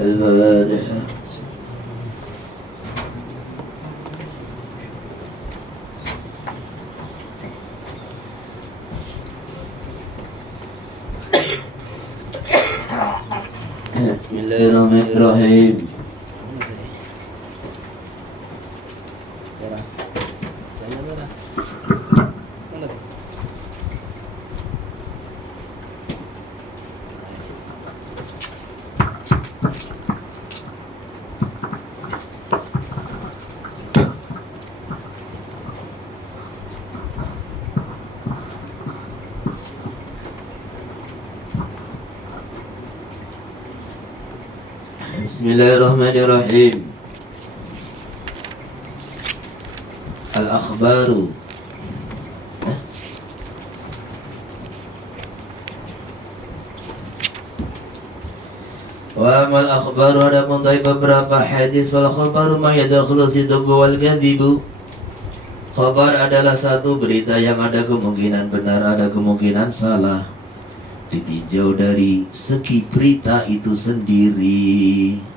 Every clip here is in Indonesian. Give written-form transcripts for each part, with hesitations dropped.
الفاتحة. بسم الله الرحمن الرحيم. Bismillahirrahmanirrahim. Al-akhbaru. Wa amal akhbaru, ada muntai beberapa hadis. Wal khabaru ma yadakhulu sidqu wal kadhibu. Khabar adalah satu berita yang ada kemungkinan benar, ada kemungkinan salah, ditinjau dari segi berita itu sendiri.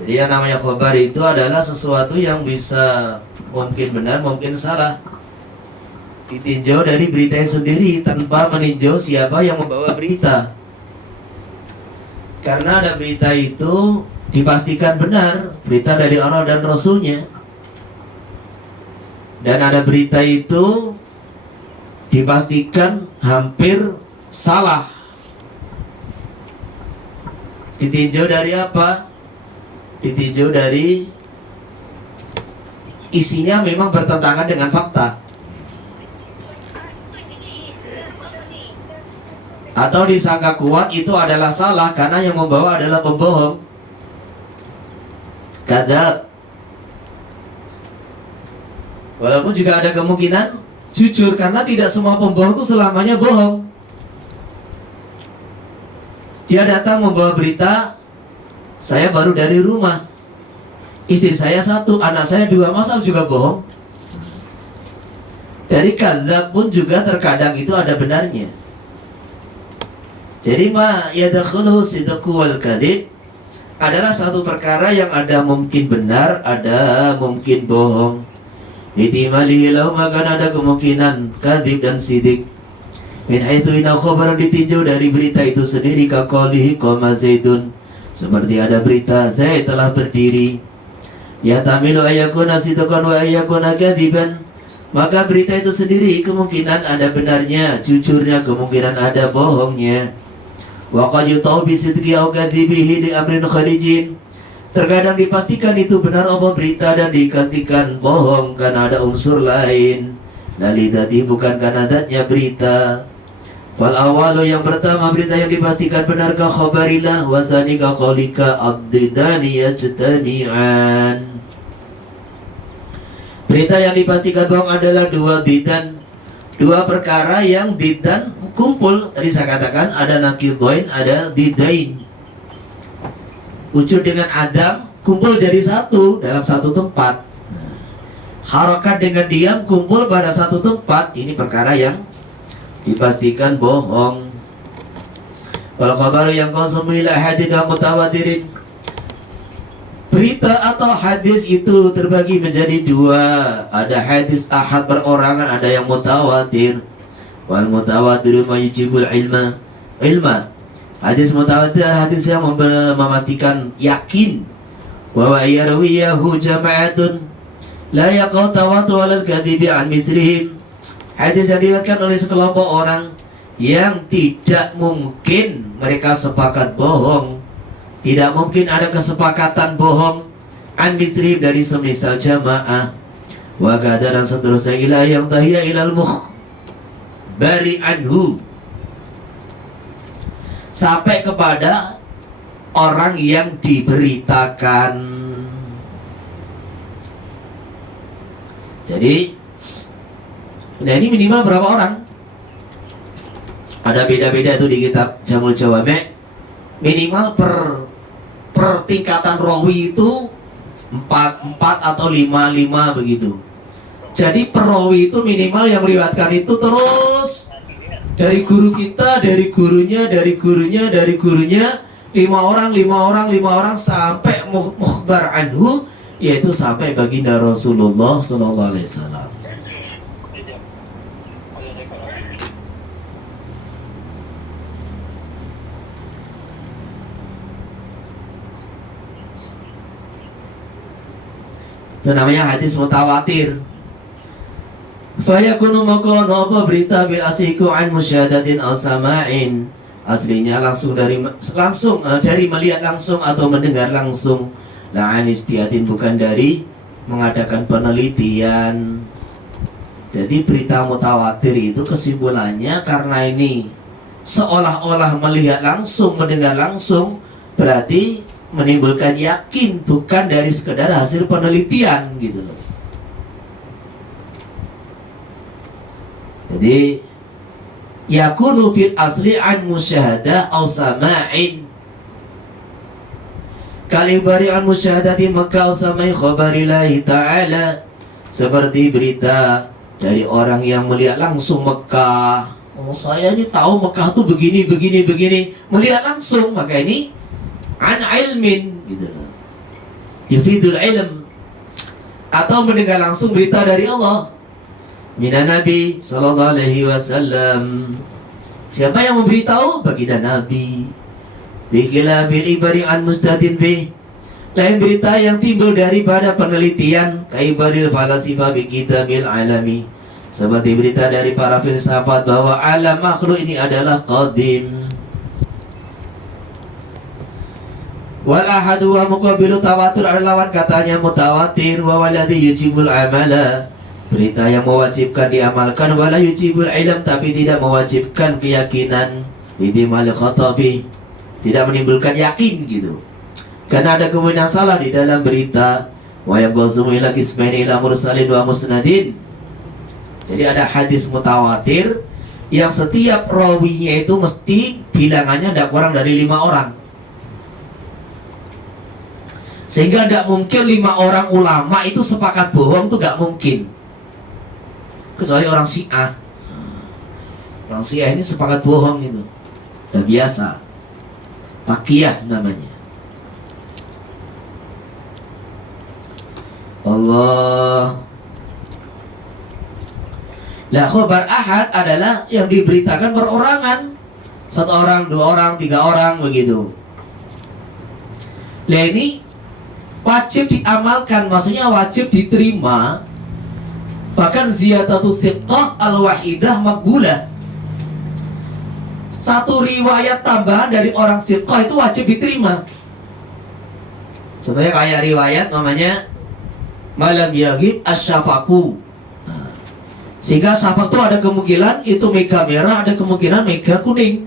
Jadi yang namanya khabar itu adalah sesuatu yang bisa mungkin benar, mungkin salah, ditinjau dari berita sendiri tanpa meninjau siapa yang membawa berita. Karena ada berita itu dipastikan benar, berita dari Allah dan Rasulnya. Dan ada berita itu dipastikan hampir salah. Ditinjau dari apa? Ditinjau dari isinya memang bertentangan dengan fakta, atau disangka kuat itu adalah salah karena yang membawa adalah pembohong, kadzab. Walaupun juga ada kemungkinan jujur, karena tidak semua pembohong itu selamanya bohong. Dia datang membawa berita, saya baru dari rumah, istri saya satu, anak saya dua, masa juga bohong? Dari kadzab pun juga terkadang itu ada benarnya. Jadi ma yadakhulu sidqu wal kadhib adalah satu perkara yang ada mungkin benar, ada mungkin bohong. Ihtimalihi lahu, maka ada kemungkinan kadhib dan sidik. Min haitsu inna khabaran, ditinjau dari berita itu sendiri, kaqalihi qama zaidun, seperti ada berita Zaid telah berdiri. Ya tamilu ayyakuna sidqan wa ayyakuna kadhiban, maka berita itu sendiri kemungkinan ada benarnya, jujurnya, kemungkinan ada bohongnya. Wa qad yutau bi sidqi aw kadhibihi li amrin kharijin, terkadang dipastikan itu benar apa berita dan dipastikan bohong karena ada unsur lain. Nalidati, bukan karena datnya berita. Fal awalu, yang pertama berita yang dipastikan benar, ka khabarillah, wa tsani ka qaulika ad-didani yajtami'an. Berita yang dipastikan bohong adalah dua didan, dua perkara yang didan kumpul. Tadi saya katakan ada naqidain, ada didain. Wujud dengan adam kumpul jadi satu dalam satu tempat. Harokat dengan diam kumpul pada satu tempat. Ini perkara yang dipastikan bohong. Wal khabaru yang qasmu ila hadin wa mutawatirin, berita atau hadis itu terbagi menjadi dua. Ada hadis ahad perorangan, ada yang mutawatir. Wal mutawatir ma yujibul ilma. Hadis mutawatir, hadis yang memastikan yakin bahwa yarwiyahu jama'atun la yaqau tawatu alal kadhibi an mithlihim. Hadis yang diriwayatkan oleh sekelompok orang yang tidak mungkin mereka sepakat bohong, tidak mungkin ada kesepakatan bohong, an mithlihim, dari semisal jamaah. Wa kada, dan seterusnya, ila yang tahiyya ilal mukhbari anhu, sampai kepada orang yang diberitakan. Jadi, nah ini minimal berapa orang? Ada beda-beda itu di kitab Jamul Jawame'. Minimal per tingkatan rawi itu 4 atau 5 begitu. Jadi perawi itu minimal yang meriwayatkan itu terus dari guru kita, dari gurunya, dari gurunya, dari gurunya, 5 orang sampai mukhbar anhu, yaitu sampai baginda Rasulullah Sallallahu Alaihi Wasallam. Itu namanya hadis mutawatir. Fayakunu makono apa berita bil asiku an musyahadatin aw sama'in. Aslinya langsung dari melihat langsung atau mendengar langsung. La an istiatin, bukan dari mengadakan penelitian. Jadi berita mutawatir itu kesimpulannya karena ini seolah-olah melihat langsung, mendengar langsung, berarti menimbulkan yakin, bukan dari sekedar hasil penelitian gitu loh. Jadi yakunu fil asli an musyahadah aw sama'in. Kalibari an musyahadati Makkah aw sama'i khabarillahi ta'ala, seperti berita dari orang yang melihat langsung Mekah. Oh, saya ini tahu Mekah tuh begini, melihat langsung, maka ini an ilmin gitu loh. Yufidul ilm. Atau mendengar langsung berita dari Allah, minan Nabi Sallallahu Alaihi Wasallam. Siapa yang memberitahu? Baginda Nabi. Bikhilafil ibari an mustadin bih, lain berita yang timbul daripada penelitian. Kaibaril falasifa bi kitabil alami, seperti berita dari para filsafat bahwa alam makhluk ini adalah qadim. Wal ahadu wa muqabilu tawatur adalah lawan katanya mutawatir. Wa waladhi yujibul amala, berita yang mewajibkan diamalkan. Wala yujibul ilm, tapi tidak mewajibkan keyakinan. Bidimal khatafi, tidak menimbulkan yakin gitu, karena ada kemungkinan salah di dalam berita. Wa yaqsumu ila qismaini ila mursalin wa musnadin. Jadi ada hadis mutawatir yang setiap rawinya itu mesti bilangannya tidak kurang dari 5 orang. Sehingga tidak mungkin 5 orang ulama itu sepakat bohong, itu tidak mungkin. Kecuali orang Syiah. Orang Syiah ini sepakat bohong itu, udah biasa. Taqiyah namanya. Allah. Lah khabar ahad adalah yang diberitakan perorangan, 1 orang, 2 orang, 3 orang begitu. Lah ini wajib diamalkan, maksudnya wajib diterima. Bahkan ziyadatu siqah al-wahidah maqbulah. 1 riwayat tambahan dari orang siqah itu wajib diterima. Contohnya kayak riwayat namanya malam yaghib asyafaku. Sehingga syafaq itu ada kemungkinan itu mega merah, ada kemungkinan mega kuning.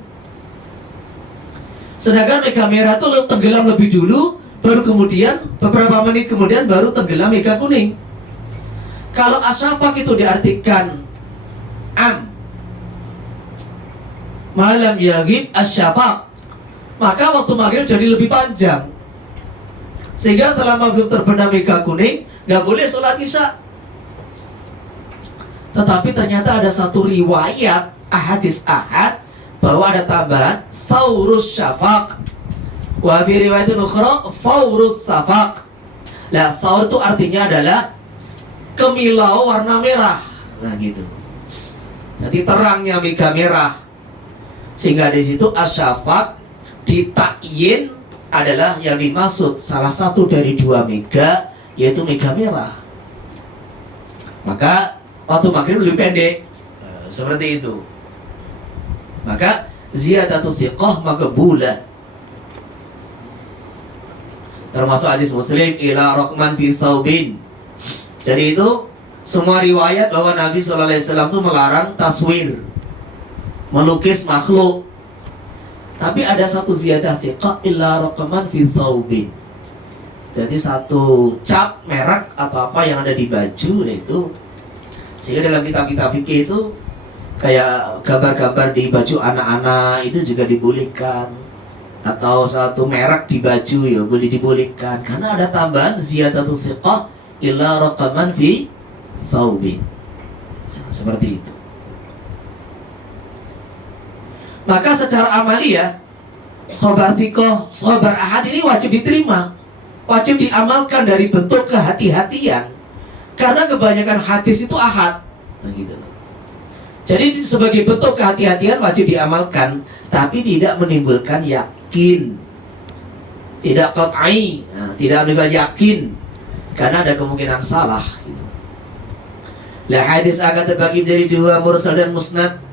Sedangkan mega merah itu tenggelam lebih dulu, baru kemudian beberapa menit kemudian baru tenggelam mega kuning. Kalau asyafaq itu diartikan malam yaghib asyafaq, maka waktu maghrib jadi lebih panjang. Sehingga selama belum terbenam mega kuning nggak boleh sholat isya. Tetapi ternyata ada 1 riwayat hadis ahad bahwa ada tambahan saurus syafaq. Wa fi riwayatin ukhra faurus safaq. Lah saur itu artinya adalah kemilau warna merah. Nah gitu. Jadi terangnya mega merah. Sehingga di situ asyafaq ditakyin adalah yang dimaksud salah satu dari 2 mega, yaitu mega merah. Maka waktu maghrib lebih pendek. Seperti itu. Maka ziyadatu siqah maqbulah. Termasuk hadis Muslim ila raqman fi thawbin. Jadi itu semua riwayat bahwa Nabi SAW itu melarang taswir, melukis makhluk. Tapi ada 1 ziyadah siqah illa raqman fi thawbin. Jadi 1 cap merek atau apa yang ada di baju itu. Sehingga dalam kitab-kitab fikih itu kayak gambar-gambar di baju anak-anak itu juga dibolehkan. Atau 1 merek di baju ya boleh dibolehkan. Karena ada tambahan ziyadatu siqah illa raqaman fi thawbin. Seperti itu. Maka secara amaliyah khobar thiqah, khobar ahad ini wajib diterima, wajib diamalkan dari bentuk kehati-hatian. Karena kebanyakan hadis itu ahad. Nah, gitu. Jadi sebagai bentuk kehati-hatian wajib diamalkan, tapi tidak menimbulkan yakin, tidak qat'i, tidak menimbulkan yakin, karena ada kemungkinan salah. Gitu. Lah hadis akan terbagi dari dua, mursal dan musnad.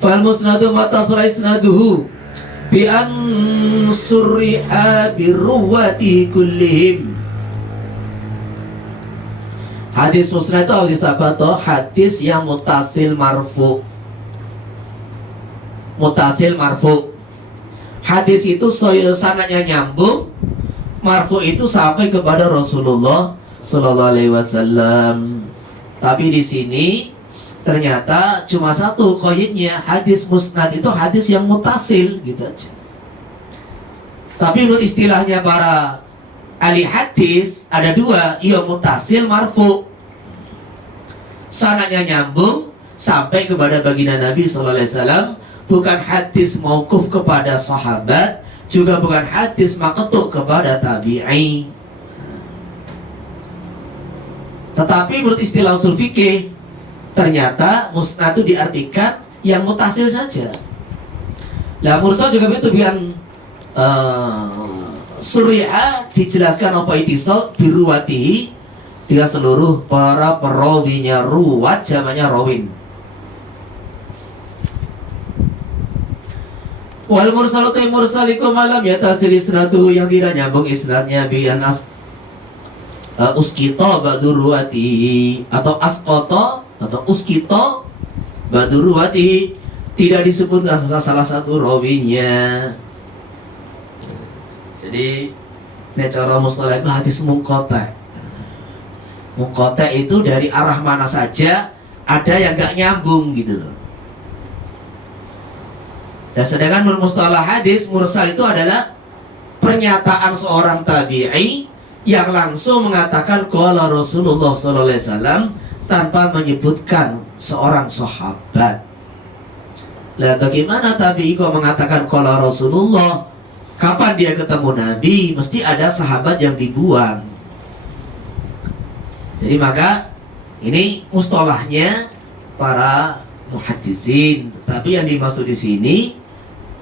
Fal musnadu matasala isnaduhu bi an surri'a bi ruwati kullihim. Hadis musnad itu hadis apa toh? Hadis yang mutasil marfu. Mutasil marfu. Hadis itu sanadnya nyambung. Marfu itu sampai kepada Rasulullah sallallahu alaihi wasallam. Tapi di sini ternyata cuma satu qaidnya, hadis musnad itu hadis yang mutasil, gitu aja. Tapi menurut istilahnya para ahli hadis ada dua, iya mutasil marfu. Sanadnya nyambung sampai kepada baginda Nabi sallallahu alaihi wasallam, bukan hadis mauquf kepada sahabat, juga bukan hadis maqtu kepada tabi'i. Tetapi menurut istilah usul fikih, ternyata musnad itu diartikan yang mutasil saja. Lah mursal juga begitu, biar Surya dijelaskan apa itisal biruwatihi dengan seluruh para perawinya. Ruwat jamaknya rawin. Wal mursalu ta mursalikum malam yatasil isnadu, yang tidak nyambung isnadnya bian uskito baduruwatihi atau askoto atau uskito baduruwatihi, tidak disebut salah satu rawinya. Jadi ini cara mustalah itu hadis munqati'. Munqati' itu dari arah mana saja ada yang gak nyambung gitu loh. Dan sedangkan menurut mustalah hadis mursal itu adalah pernyataan seorang tabi'i yang langsung mengatakan qala Rasulullah sallallahu alaihi wasallam tanpa menyebutkan seorang sahabat. Lah bagaimana tabi'i kok mengatakan qala Rasulullah? Kapan dia ketemu Nabi? Mesti ada sahabat yang dibuang. Jadi maka ini mustalahnya para muhaddisin. Tapi yang dimaksud di sini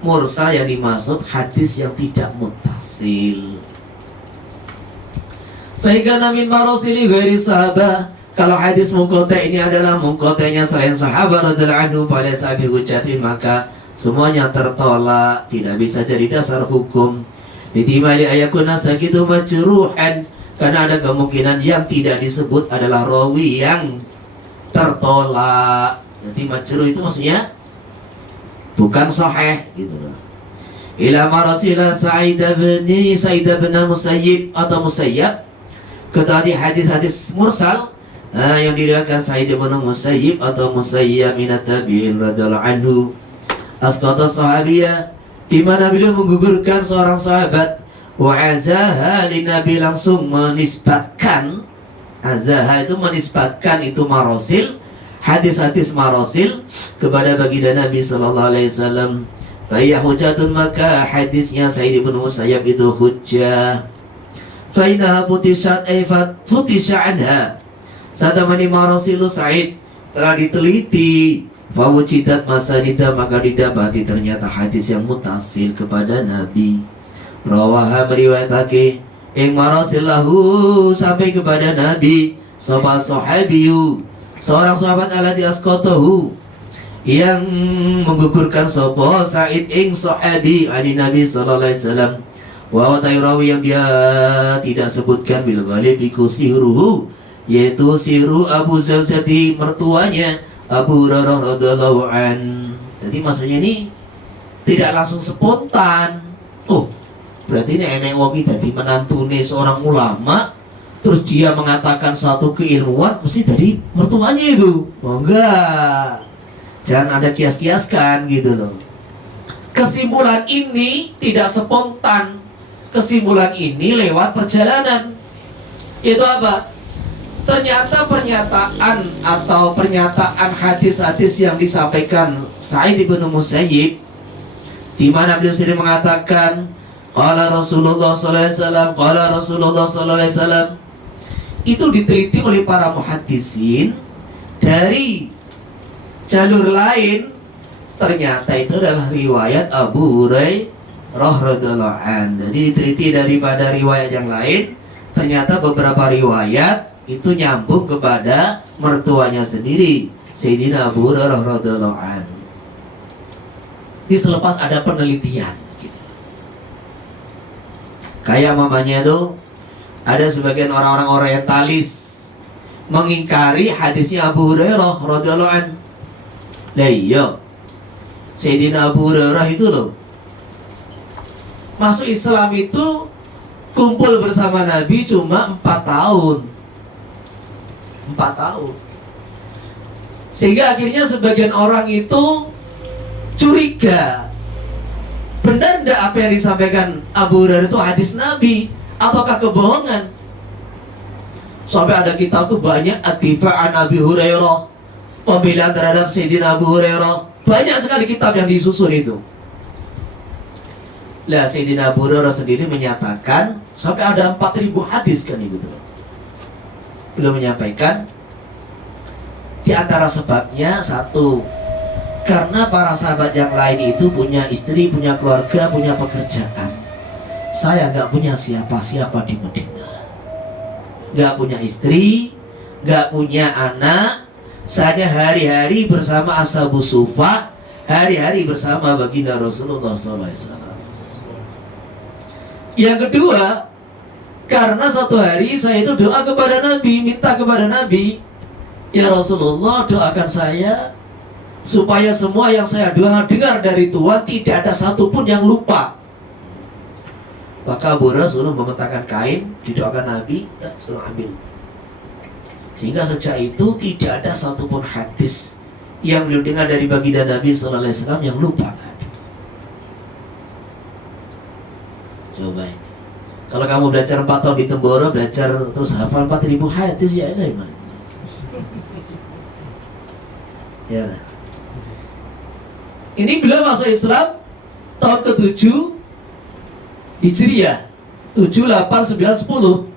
mursal, yang dimaksud hadis yang tidak muttasil. Faigana min marasili ghairi sahabah. Kalau hadis munqati' ini adalah munqati'nya selain sahabat radhiyallahu anhu, falaysa bi hujjatin, maka semuanya tertolak, tidak bisa jadi dasar hukum. Ditimali ayakuna sakitu majruhan, karena ada kemungkinan yang tidak disebut adalah rawi yang tertolak. Jadi majruh itu maksudnya bukan sahih gitu loh. Ila marasila Sa'id bin Musayyib atau Musayyab. Ketika hadis-hadis mursal yang diriwayatkan Sa'id bin Musayyib atau Musayyab min at-tabi'in radhiyallahu anhu, asqata sahabiyah, di mana beliau menggugurkan seorang sahabat, wa azaha li Nabi, langsung menisbatkan, azaha itu menisbatkan itu marasil, hadis-hadis marasil kepada baginda Nabi sallallahu alaihi wasallam. Fa hiya hujjatun, maka hadisnya Sa'id bin Musayyab itu hujjah. Fa innaha futishat futisha anha, satamani marasilu Sa'id telah diteliti, fawujidat masanida, maka didapati ternyata hadis yang mutasil kepada Nabi. Rawaha meriwayatake ing marasillahu, sampai kepada Nabi, sapa sahabiyu, seorang sahabat alladzi asqatahu, yang menggugurkan sapa Sa'id ing sahabi ani Nabi sallallahu alaihi wasallam. Wa tayrawi, yang dia tidak sebutkan bil ghalib iku sihruhu, yaitu sihru Abu Zawjati, mertuanya Abu Hurairah radhiyallahu an. Jadi maksudnya ini tidak langsung spontan. Oh, berarti ini enek wong iki dadi menantune seorang ulama, terus dia mengatakan satu keilmuan mesti dari mertuanya itu. Oh enggak. Jangan ada kias-kiaskan gitu loh. Kesimpulan ini tidak spontan. Kesimpulan ini lewat perjalanan. Itu apa? Ternyata pernyataan hadis-hadis yang disampaikan Sa'id bin Musayyib, di mana beliau sendiri mengatakan qala Rasulullah sallallahu alaihi wasallam, qala Rasulullah sallallahu alaihi wasallam, itu diteliti oleh para muhaddisin dari jalur lain. Ternyata itu adalah riwayat Abu Hurairah radhiyallahu anhu. Jadi diteliti daripada riwayat yang lain, ternyata beberapa riwayat itu nyambung kepada mertuanya sendiri, Sayyidina Abu Hurairah radhiyallahu anhu. Ini selepas ada penelitian gitu. Kayak mamanya tuh ada sebagian orang-orang orientalis mengingkari hadisnya Abu Hurairah radhiyallahu anhu. Lah iya, Sayyidina Abu Hurairah itu loh masuk Islam itu kumpul bersama Nabi cuma 4 tahun. 4 tahun. Sehingga akhirnya sebagian orang itu curiga, benar enggak apa yang disampaikan Abu Hurairah itu hadis Nabi ataukah kebohongan? Sampai ada kitab tuh banyak At-Tifa'an Abi Hurairah, pembelaan terhadap Sayyidina Abu Hurairah. Banyak sekali kitab yang disusun itu. Lah Sayyidina Abu Hurairah sendiri menyatakan sampai ada 4.000 hadis kan itu. Beliau menyampaikan di antara sebabnya satu, karena para sahabat yang lain itu punya istri, punya keluarga, punya pekerjaan. Saya nggak punya siapa-siapa di Madinah, nggak punya istri, nggak punya anak. Saya hari-hari bersama Ashabus Suffah, hari-hari bersama baginda Rasulullah SAW. Yang kedua, karena suatu hari saya itu doa kepada Nabi, minta kepada Nabi, ya Rasulullah, doakan saya supaya semua yang saya dengar dari Tuhan tidak ada satupun yang lupa. Maka Abu Hurairah suruh memetakkan kain, didoakan Nabi, dan suruh ambil. Sehingga sejak itu tidak ada satupun hadis yang beliau dengar dari baginda Nabi SAW yang lupa. Coba ini. Kalau kamu belajar 4 tahun di Temboro, belajar terus hafal 4.000 hadis, ya enak gimana? Ya. Ini beliau masuk Islam tahun ke-7 Hijriah, 7, 8, 9, 10.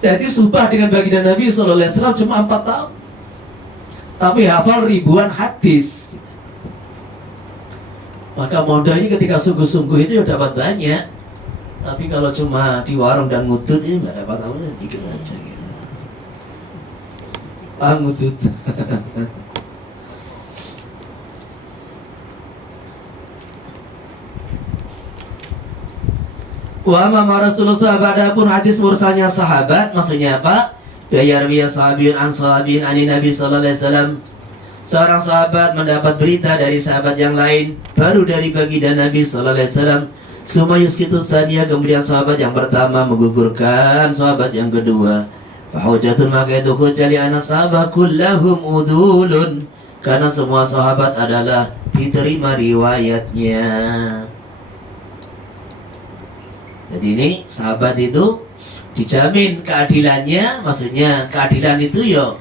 Jadi sumpah dengan baginda Nabi SAW cuma 4 tahun, tapi hafal ribuan hadis. Maka modalnya ketika sungguh-sungguh itu ya dapat banyak. Tapi kalau cuma di warung dan ngutut ini nggak dapat apa-apa, dikit aja gitu. Paham ngutut? Wa ma Rasulullah sahabat, pun hadis mursalnya sahabat, maksudnya apa? Biar sahabiun an sahabiin ani Nabi sallallahu alaihi wasallam. Seorang sahabat mendapat berita dari sahabat yang lain baru dari baginda Nabi sallallahu alaihi wasallam. Sumayus kitu sania, kemudian sahabat yang pertama menggugurkan sahabat yang kedua. Fahujatul, maka itu kujali anak sahabat kullahum udulun, karena semua sahabat adalah diterima riwayatnya. Jadi ini sahabat itu dijamin keadilannya, maksudnya keadilan itu ya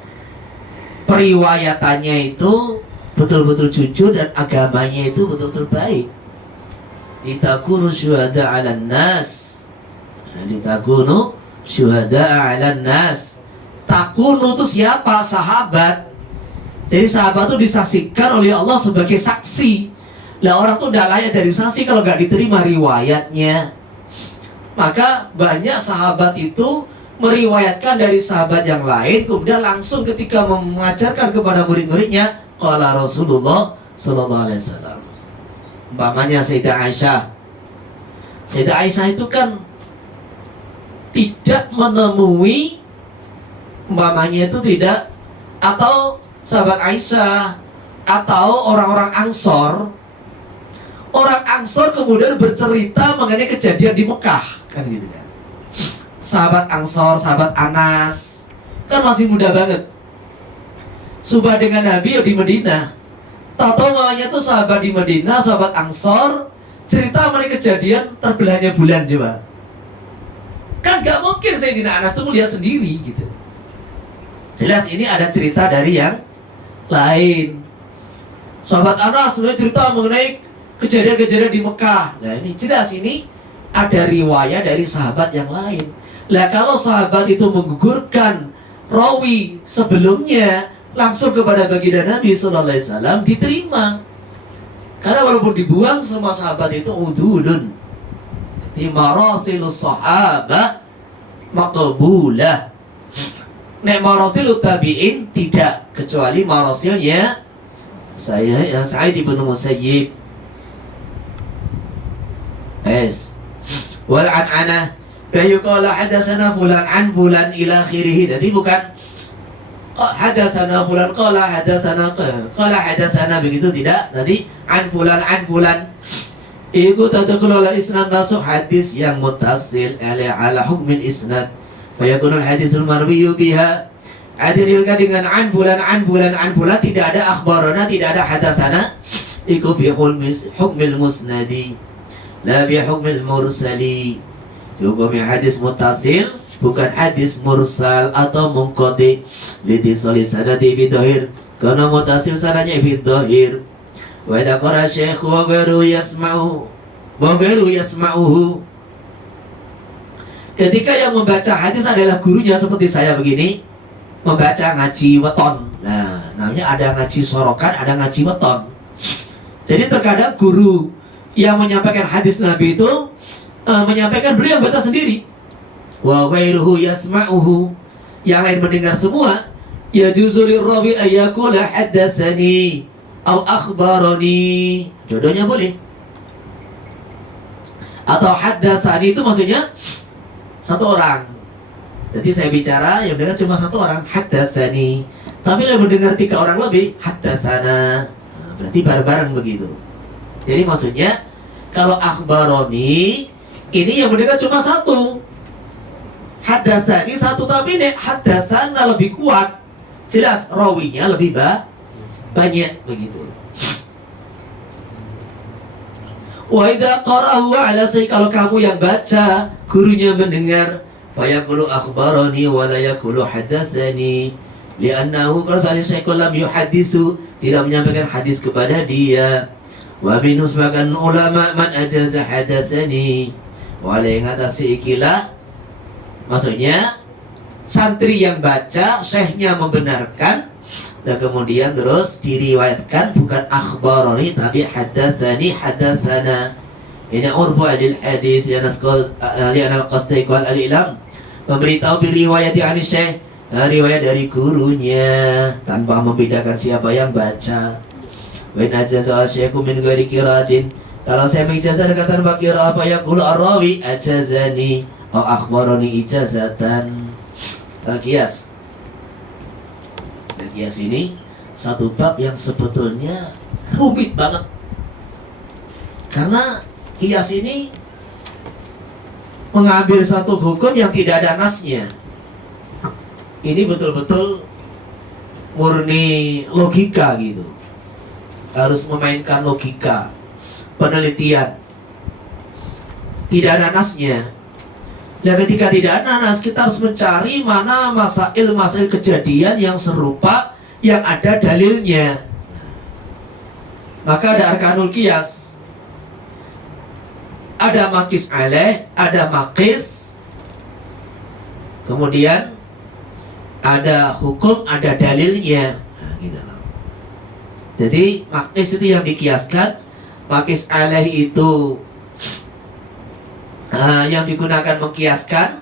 periwayatannya itu betul-betul jujur dan agamanya itu betul-betul baik. Litakunu syuhada 'alan nas. Litakunu syuhada 'alan nas. Takunu itu siapa? Sahabat. Jadi sahabat itu disaksikan oleh Allah sebagai saksi. Lah orang tuh udah layak jadi saksi kalau gak diterima riwayatnya. Maka banyak sahabat itu meriwayatkan dari sahabat yang lain, kemudian langsung ketika mengajarkan kepada murid-muridnya, qala Rasulullah sallallahu alaihi wasallam. Umpamanya Sayyidah Aisyah. Sayyidah Aisyah itu kan tidak menemui, umpamanya itu tidak, atau sahabat Aisyah atau orang-orang Ansor. Orang Ansor kemudian bercerita mengenai kejadian di Mekah, kan gitu kan. Sahabat Ansor, sahabat Anas kan masih muda banget, subah dengan Nabi ya di Madinah. Tahu mamanya tuh sahabat di Madinah, sahabat Ansor, cerita mengenai kejadian terbelahnya bulan, coba. Kan gak mungkin Sayyidina Anas tuh melihat sendiri gitu. Jelas ini ada cerita dari yang lain. Sahabat Anas sebenarnya cerita mengenai kejadian-kejadian di Mekah. Nah ini jelas ini ada riwayat dari sahabat yang lain. Lah kalau sahabat itu menggugurkan rawi sebelumnya langsung kepada baginda Nabi Sallallahu Alaihi Wasallam, diterima. Karena walaupun dibuang semua sahabat itu ududun. Di marasilus sahabah maqbulah. Nek marasilut tabi'in tidak, kecuali marasilnya saya yang Sa'id ibn Musayyib. Wal an'anah fayuqala hadatsana fulan an fulan ila akhirih. Jadi bukan hadatsana fulan qala hadatsana begitu, tidak. Tadi an fulan itu tadkhulu ala isnad, masuk hadis yang muttasil ala hukmil isnad. Fayakunul hadisul marwiyu biha, adilkan dengan an fulan, tidak ada akhbarana, tidak ada hadatsana. Iku fi hukmil musnadi la bi hukmil mursali. Hukumnya hadis muttasil, bukan hadis mursal atau munqati. Litisali sanadi bi dhahir, karena muttasil sanadnya fi dhahir. Wa idza qara syekh wa ghairu yasma'uhu. Ketika yang membaca hadis adalah gurunya, seperti saya begini, membaca ngaji weton. Nah, namanya ada ngaji sorokan, ada ngaji weton. Jadi terkadang guru yang menyampaikan hadis Nabi itu menyampaikan, beliau baca sendiri. Wa ghairuhu yasma'uhu, yang lain mendengar semua. Ya juzul rawi ayyakula haddatsani au akhbarani, dua-duanya boleh. Atau haddatsani itu maksudnya satu orang. Jadi saya bicara, yang mendengar cuma satu orang, haddatsani. Tapi yang mendengar 3 orang lebih, haddatsana. Berarti bareng-bareng begitu. Jadi maksudnya kalau akhbarani, ini yang mendengar cuma satu. Haddatsani satu, tapi nek haddatsana lebih kuat. Jelas rawinya lebih banyak begitu. Wa idza qara'ahu ala sayy, kalau kamu yang baca, gurunya mendengar, fayaqulu akhbarani wa la yaqulu hadatsani, li'annahu qarsani syaikhun lam yuhaddisu, tidak menyampaikan hadis kepada dia. Wa minus sebagian ulama man ajaza hadatsani, wa la ngatasi ikilah, maksudnya santri yang baca, syekhnya membenarkan, dan kemudian terus diriwayatkan bukan akhbarani tapi haddatsani haddatsana. Ini urfu ahli hadis li'an al-qasdi wal al-ilam, memberitahu biriwayati an syekh, riwayat dari gurunya tanpa membedakan siapa yang baca. Wa in ajaza syekhu min ghairi qiraatin, kalau saya mengijazah dengan tanpa qiraah, fa yaqulu ar-rawi ajazani atau akhbarani ijazatan. Al-qiyas. Kias ini satu bab yang sebetulnya rumit banget, karena kias ini mengambil satu hukum yang tidak ada nasnya. Ini betul-betul murni logika gitu, harus memainkan logika, penelitian, tidak ada nasnya. Dan ketika tidak ada nas, kita harus mencari mana masail kejadian yang serupa, yang ada dalilnya. Maka ada arkanul qiyas, ada makis alaih, ada makis, kemudian ada hukum, ada dalilnya. Nah, gitu loh. Jadi makis itu yang dikiaskan, makis alaih itu yang digunakan mengkiaskan.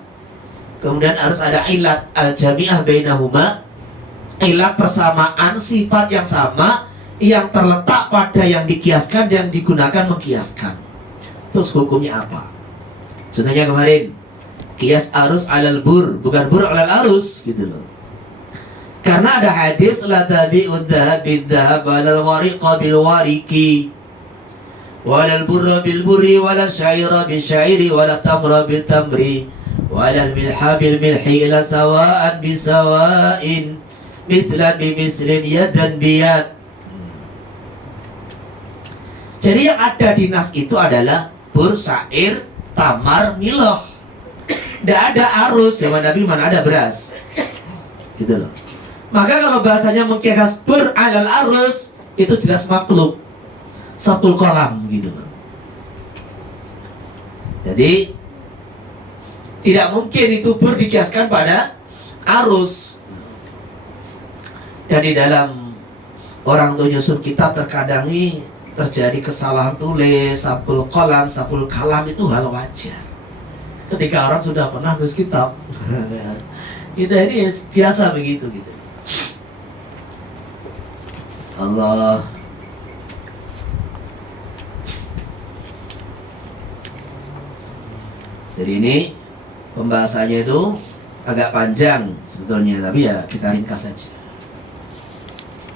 Kemudian harus ada ilat al-jami'ah bainahuma, ilat persamaan sifat yang sama yang terletak pada yang dikiaskan dan digunakan mengkiaskan. Terus hukumnya apa? Contohnya kemarin, kias arus alal bur, bukan bur alal arus gitu loh. Karena ada hadis la tabi'ud dhahab bid-dhahab walal wariqa bil wariki, walal burra bil burri, walal syaira bil syairi, walal tamra bil tamri, walal milha bil milhi, ila sawa'an bi sawa'in, mislan bi mislin, yadan bi yad. Jadi yang ada di nas itu adalah bur, syair, tamar, miloh. Tidak ada arus, zaman Nabi mana ada beras gitu loh. Maka kalau bahasanya mengkias bur alal arus, itu jelas maklub, sabtul kolam gitu. Jadi tidak mungkin itu bur dikiaskan pada arus. Dan di dalam orang tuh nyusun kitab terkadang ini terjadi kesalahan tulis, sabtul kolam, sabtul kalam itu hal wajar. Ketika orang sudah pernah nulis kitab, kita ini biasa begitu gitu. Allah. Jadi ini pembahasannya itu agak panjang sebetulnya, tapi ya kita ringkas saja.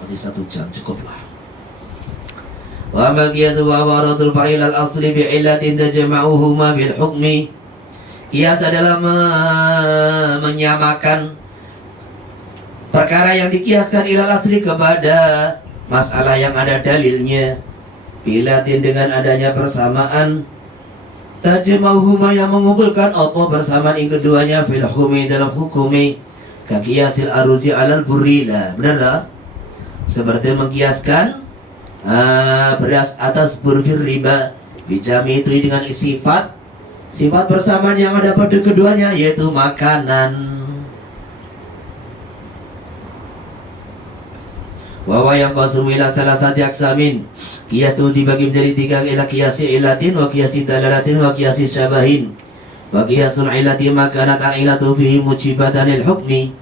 Masih 1 jam cukuplah. Wa amal qiyasu wa waradul fa'il al-asli bi'illatin tajma'uhuma bil hukmi. Qiyas adalah menyamakan perkara yang dikiaskan ilal asli kepada masalah yang ada dalilnya, bi'illatin dengan adanya persamaan, tajma'uhuma yang mengumpulkan apa bersamaan yang keduanya fil hukmi dalam hukumi, ka qiyasil aruzi alal burila. Benar tak? Seperti mengkiaskan beras atas burfir riba, bijami itu dengan sifat bersamaan yang ada pada keduanya, yaitu makanan. Wawa yang qasum ila salasati aksamin. Qiyas itu dibagi menjadi 3, ila qiyasi ilatin wa qiyasi dalalatin wa qiyasi syabahin. Wa qiyasul ilati makanat al-ilatu fihi mujibatanil hukmi,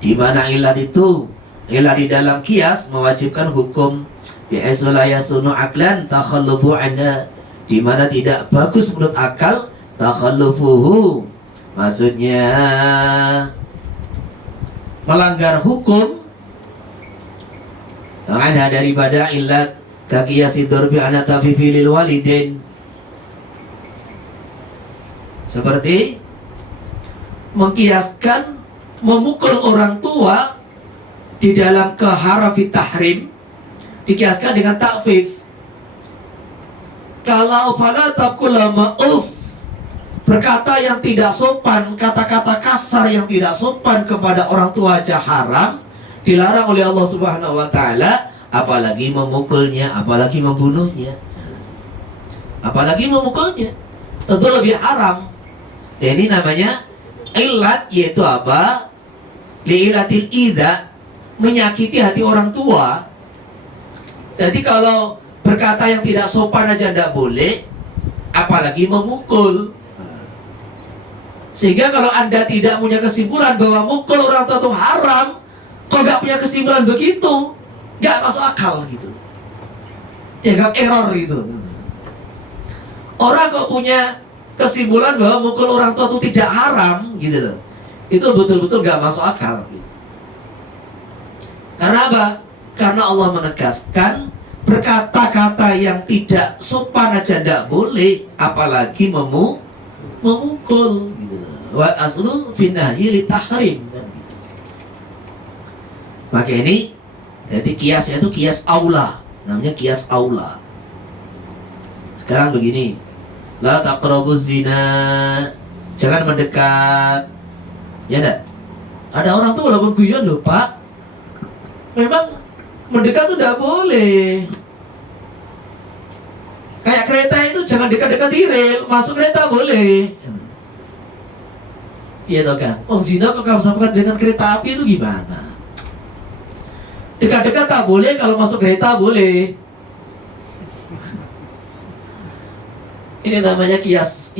di mana ilat itu ilat di dalam qiyas mewajibkan hukum, bi'aisu la yasunu aqlan takhallufu anha, di mana tidak bagus menurut akal takhallufuhu, maksudnya melanggar hukum anha daripada ilat, ka qiyasi darbi ana tafifi lil walidain, seperti mengkiaskan memukul orang tua di dalam keharafit tahrim, dikiaskan dengan takfif. Kalau fala taqula ma'uf, berkata yang tidak sopan, kata-kata kasar yang tidak sopan kepada orang tua aja haram, dilarang oleh Allah Subhanahu wa taala, apalagi memukulnya, apalagi membunuhnya, apalagi memukulnya, tentu lebih haram. Dan ini namanya ilat, yaitu apa? Li'ilatil idza, menyakiti hati orang tua. Jadi kalau berkata yang tidak sopan aja tidak boleh, apalagi memukul. Sehingga kalau Anda tidak punya kesimpulan bahwa mukul orang tua itu haram, kalau nggak punya kesimpulan begitu, nggak masuk akal gitu, dianggap error gitu. Orang kok punya kesimpulan bahwa mukul orang tua itu tidak haram gitu loh, itu betul-betul nggak masuk akal gitu. Karena apa? Karena Allah menegaskan berkata-kata yang tidak sopan aja tidak boleh, apalagi memukul gitu. Wa aslu fi nahyi li tahrim kan gitu. Maka ini jadi kiasnya itu kias aula, namanya kias aula. Sekarang begini, la taqrabuz zina, jangan mendekat. Ya enggak? Ada orang tuh walaupun guyon loh, Pak, memang mendekat itu tidak boleh. Kayak kereta itu jangan dekat-dekat di rel, masuk kereta boleh. Iya toh kan? Oh zina kok kamu samakan dengan kereta api itu gimana? Dekat-dekat tak boleh, kalau masuk kereta boleh. Ini namanya kias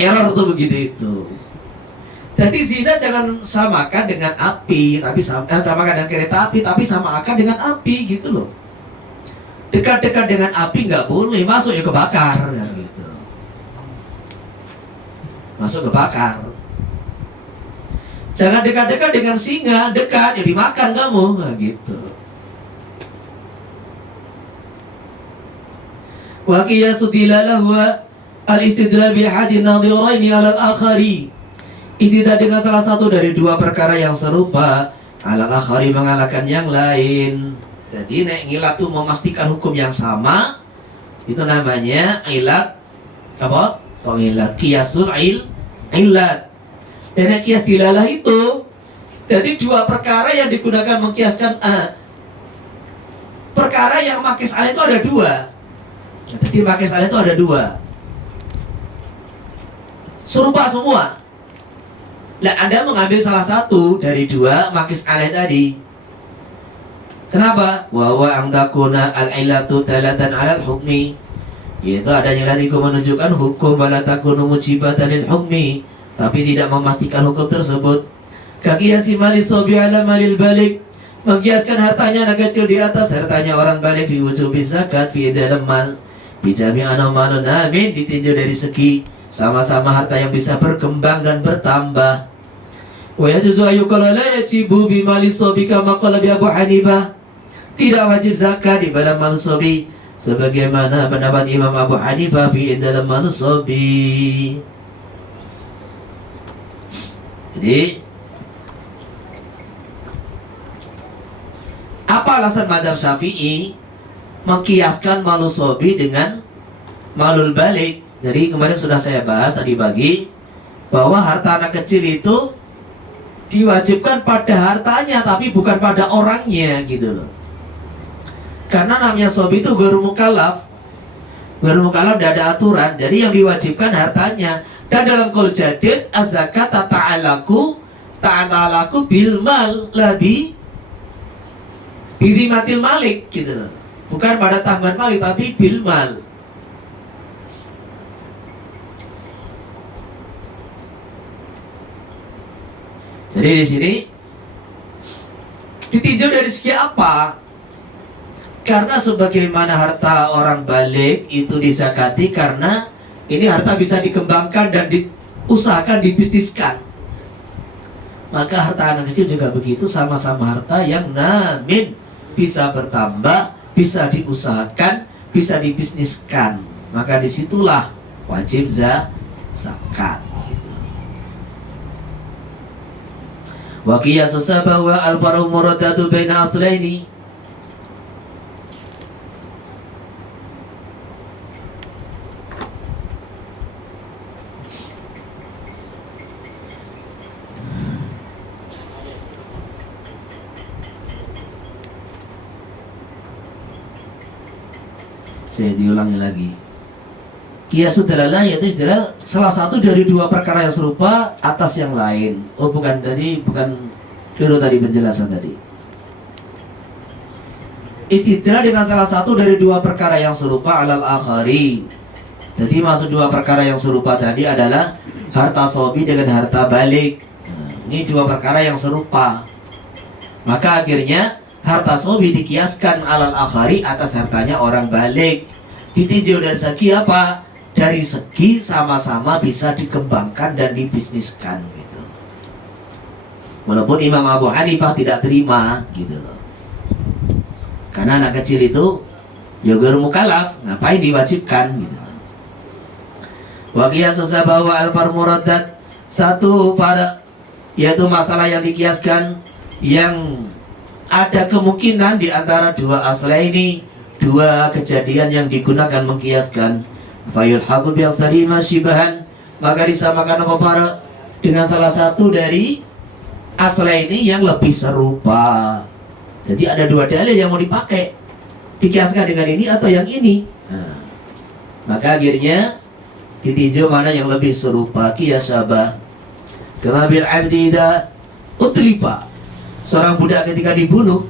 error tuh begitu itu. Jadi zina jangan samakan dengan api, tapi samakan dengan kereta api, tapi samakan dengan api gitu loh. Dekat-dekat dengan api nggak boleh, masuk ya kebakar kan gitu. Masuk kebakar. Jangan dekat-dekat dengan singa, dekat ya dimakan kamu, nah, gitu. Wa qiyasu dilalahu al-istidlal bi ahadin nadhiraini 'ala al-akhari. Istidlal dengan salah satu dari dua perkara yang serupa, 'ala al-akhari mengalahkan yang lain. Jadi nek ngilat itu memastikan hukum yang sama, itu namanya ilat apa? Pengilat qiyasul ilat. Dan kias dilalah itu Jadi dua perkara yang digunakan mengkiaskan perkara yang makis alih itu ada dua. Jadi makis alih itu ada dua. Serupa semua. Nah, Anda mengambil salah satu dari dua makis alih tadi. Kenapa? Wa ang takuna al-illatu dalatan 'alal hukmi. Yaitu adanya latiku menunjukkan hukum wala takunu mujibatan lil hukmi, tapi tidak memastikan hukum tersebut. Kaqiyasi mali sobi ala malil balik, mengkiaskan hartanya anak kecil di atas hartanya orang balik fi wujubi zakat fi dalam mal bijami anomalun amin, ditinjau dari segi sama-sama harta yang bisa berkembang dan bertambah. Wa yajuzu ayyuqala la yajibu bi mali sobi kama qala bi Abu Hanifah, tidak wajib zakat di dalam mal sobi sebagaimana pendapat Imam Abu Hanifah fi dalam mal sobi. Jadi apa alasan mazhab Syafi'i mengkiaskan malul sobi dengan malul balik? Jadi kemarin sudah saya bahas tadi pagi bahwa harta anak kecil itu diwajibkan pada hartanya tapi bukan pada orangnya gitu loh. Karena namanya sobi itu gharu mukallaf. Gharu mukallaf tidak ada aturan. Jadi yang diwajibkan hartanya. Dan dalam qaul jadid az-zakat ta'alaku bil mal labi birimatil malik gitu loh. Bukan pada tambahan malik tapi bil mal. Jadi di sini ditinjau dari segi apa? Karena sebagaimana harta orang balik itu dizakati karena ini harta bisa dikembangkan dan diusahakan dibisniskan. Maka harta anak kecil juga begitu, sama-sama harta yang namin bisa bertambah, bisa diusahakan, bisa dibisniskan. Maka disitulah wajib zakat. Wa qiyasu sabwa al-faru muraddatu baina aslaini. Saya diulangi lagi. Qiyasu dalalah yaitu istilah salah satu dari dua perkara yang serupa atas yang lain. Oh bukan, tadi bukan dulu tadi penjelasan tadi. Istilah dengan salah satu dari dua perkara yang serupa alal akhari. Jadi maksud dua perkara yang serupa tadi adalah harta sobi dengan harta balik. Nah, ini dua perkara yang serupa. Maka akhirnya harta sobi dikiaskan alal akhari atas hartanya orang balik. Ditinjau dari segi apa? Dari segi sama-sama bisa dikembangkan dan dibisniskan gitu. Walaupun Imam Abu Hanifah tidak terima gitu loh. Karena anak kecil itu ya gharu mukallaf, ngapain diwajibkan gitu. Wa qiyasu sabawa al-far muraddat, satu pada yaitu masalah yang dikiaskan yang ada kemungkinan di antara dua asal ini, dua kejadian yang digunakan mengkiaskan. Fayul hakul bi aktsari masyibahan, maka disamakan kafara dengan salah satu dari asal ini yang lebih serupa. Jadi ada dua dalil yang mau dipakai, dikiaskan dengan ini atau yang ini. Nah, maka akhirnya ditinjau mana yang lebih serupa. Qiyas syabah. Kama bil abdi idza utlifa, seorang budak ketika dibunuh,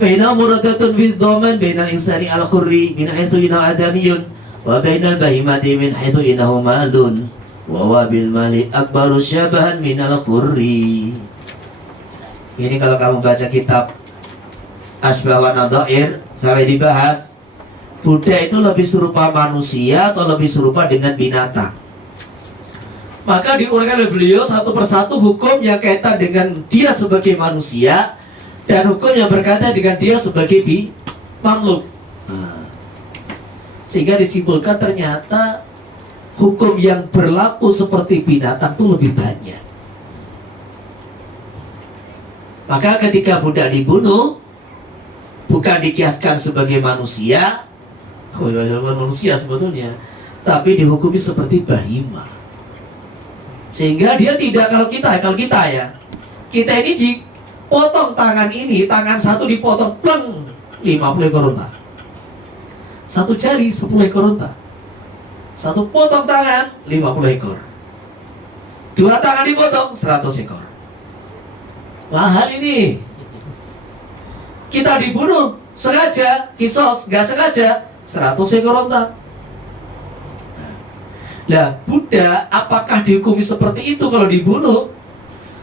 fa inna muradatun bid dhaman bainal insani al khurri min haitsu inna adamiyun wa bainal bahimati min haitsu innahu malun wa wa bil mali akbaru syabahan min al khurri. Ini kalau kamu baca kitab Asbah wa Nadhair sampai dibahas budak itu lebih serupa manusia atau lebih serupa dengan binatang. Maka diuraikan oleh beliau satu persatu hukum yang kaitan dengan dia sebagai manusia dan hukum yang berkaitan dengan dia sebagai makhluk. Sehingga disimpulkan ternyata hukum yang berlaku seperti binatang itu lebih banyak. Maka ketika budak dibunuh, bukan dikiaskan sebagai manusia, manusia sebetulnya, tapi dihukumi seperti bahima. Sehingga dia tidak, kalau kita ya, kita ini Potong tangan ini, tangan satu dipotong, pleng, 50 ekor unta. Satu jari 10 ekor unta. Satu potong tangan 50 ekor. Dua tangan dipotong 100 ekor. Mahal ini. Kita dibunuh sengaja, kisos, gak sengaja 100 ekor unta. Nah, Buddha apakah dihukumi seperti itu kalau dibunuh?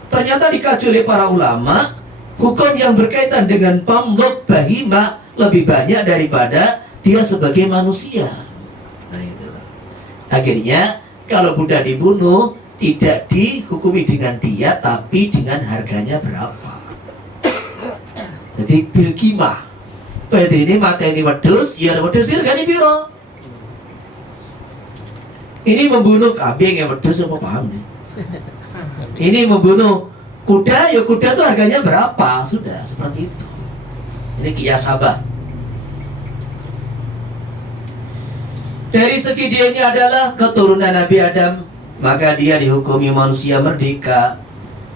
Ternyata dikaji oleh para ulama, hukum yang berkaitan dengan mamluk bahimah lebih banyak daripada dia sebagai manusia. Nah, itulah. Akhirnya kalau Buddha dibunuh, tidak dihukumi dengan dia, tapi dengan harganya berapa. Jadi bilkimah. Berarti ini mateni wedhus, ya wedhus harganya piro? Ini membunuh kambing ya wedhus, apa paham nih? Ini membunuh kuda, ya kuda tuh harganya berapa? Sudah seperti itu. Ini kias sabah. Dari segi dianya adalah keturunan Nabi Adam, maka dia dihukumi manusia merdeka.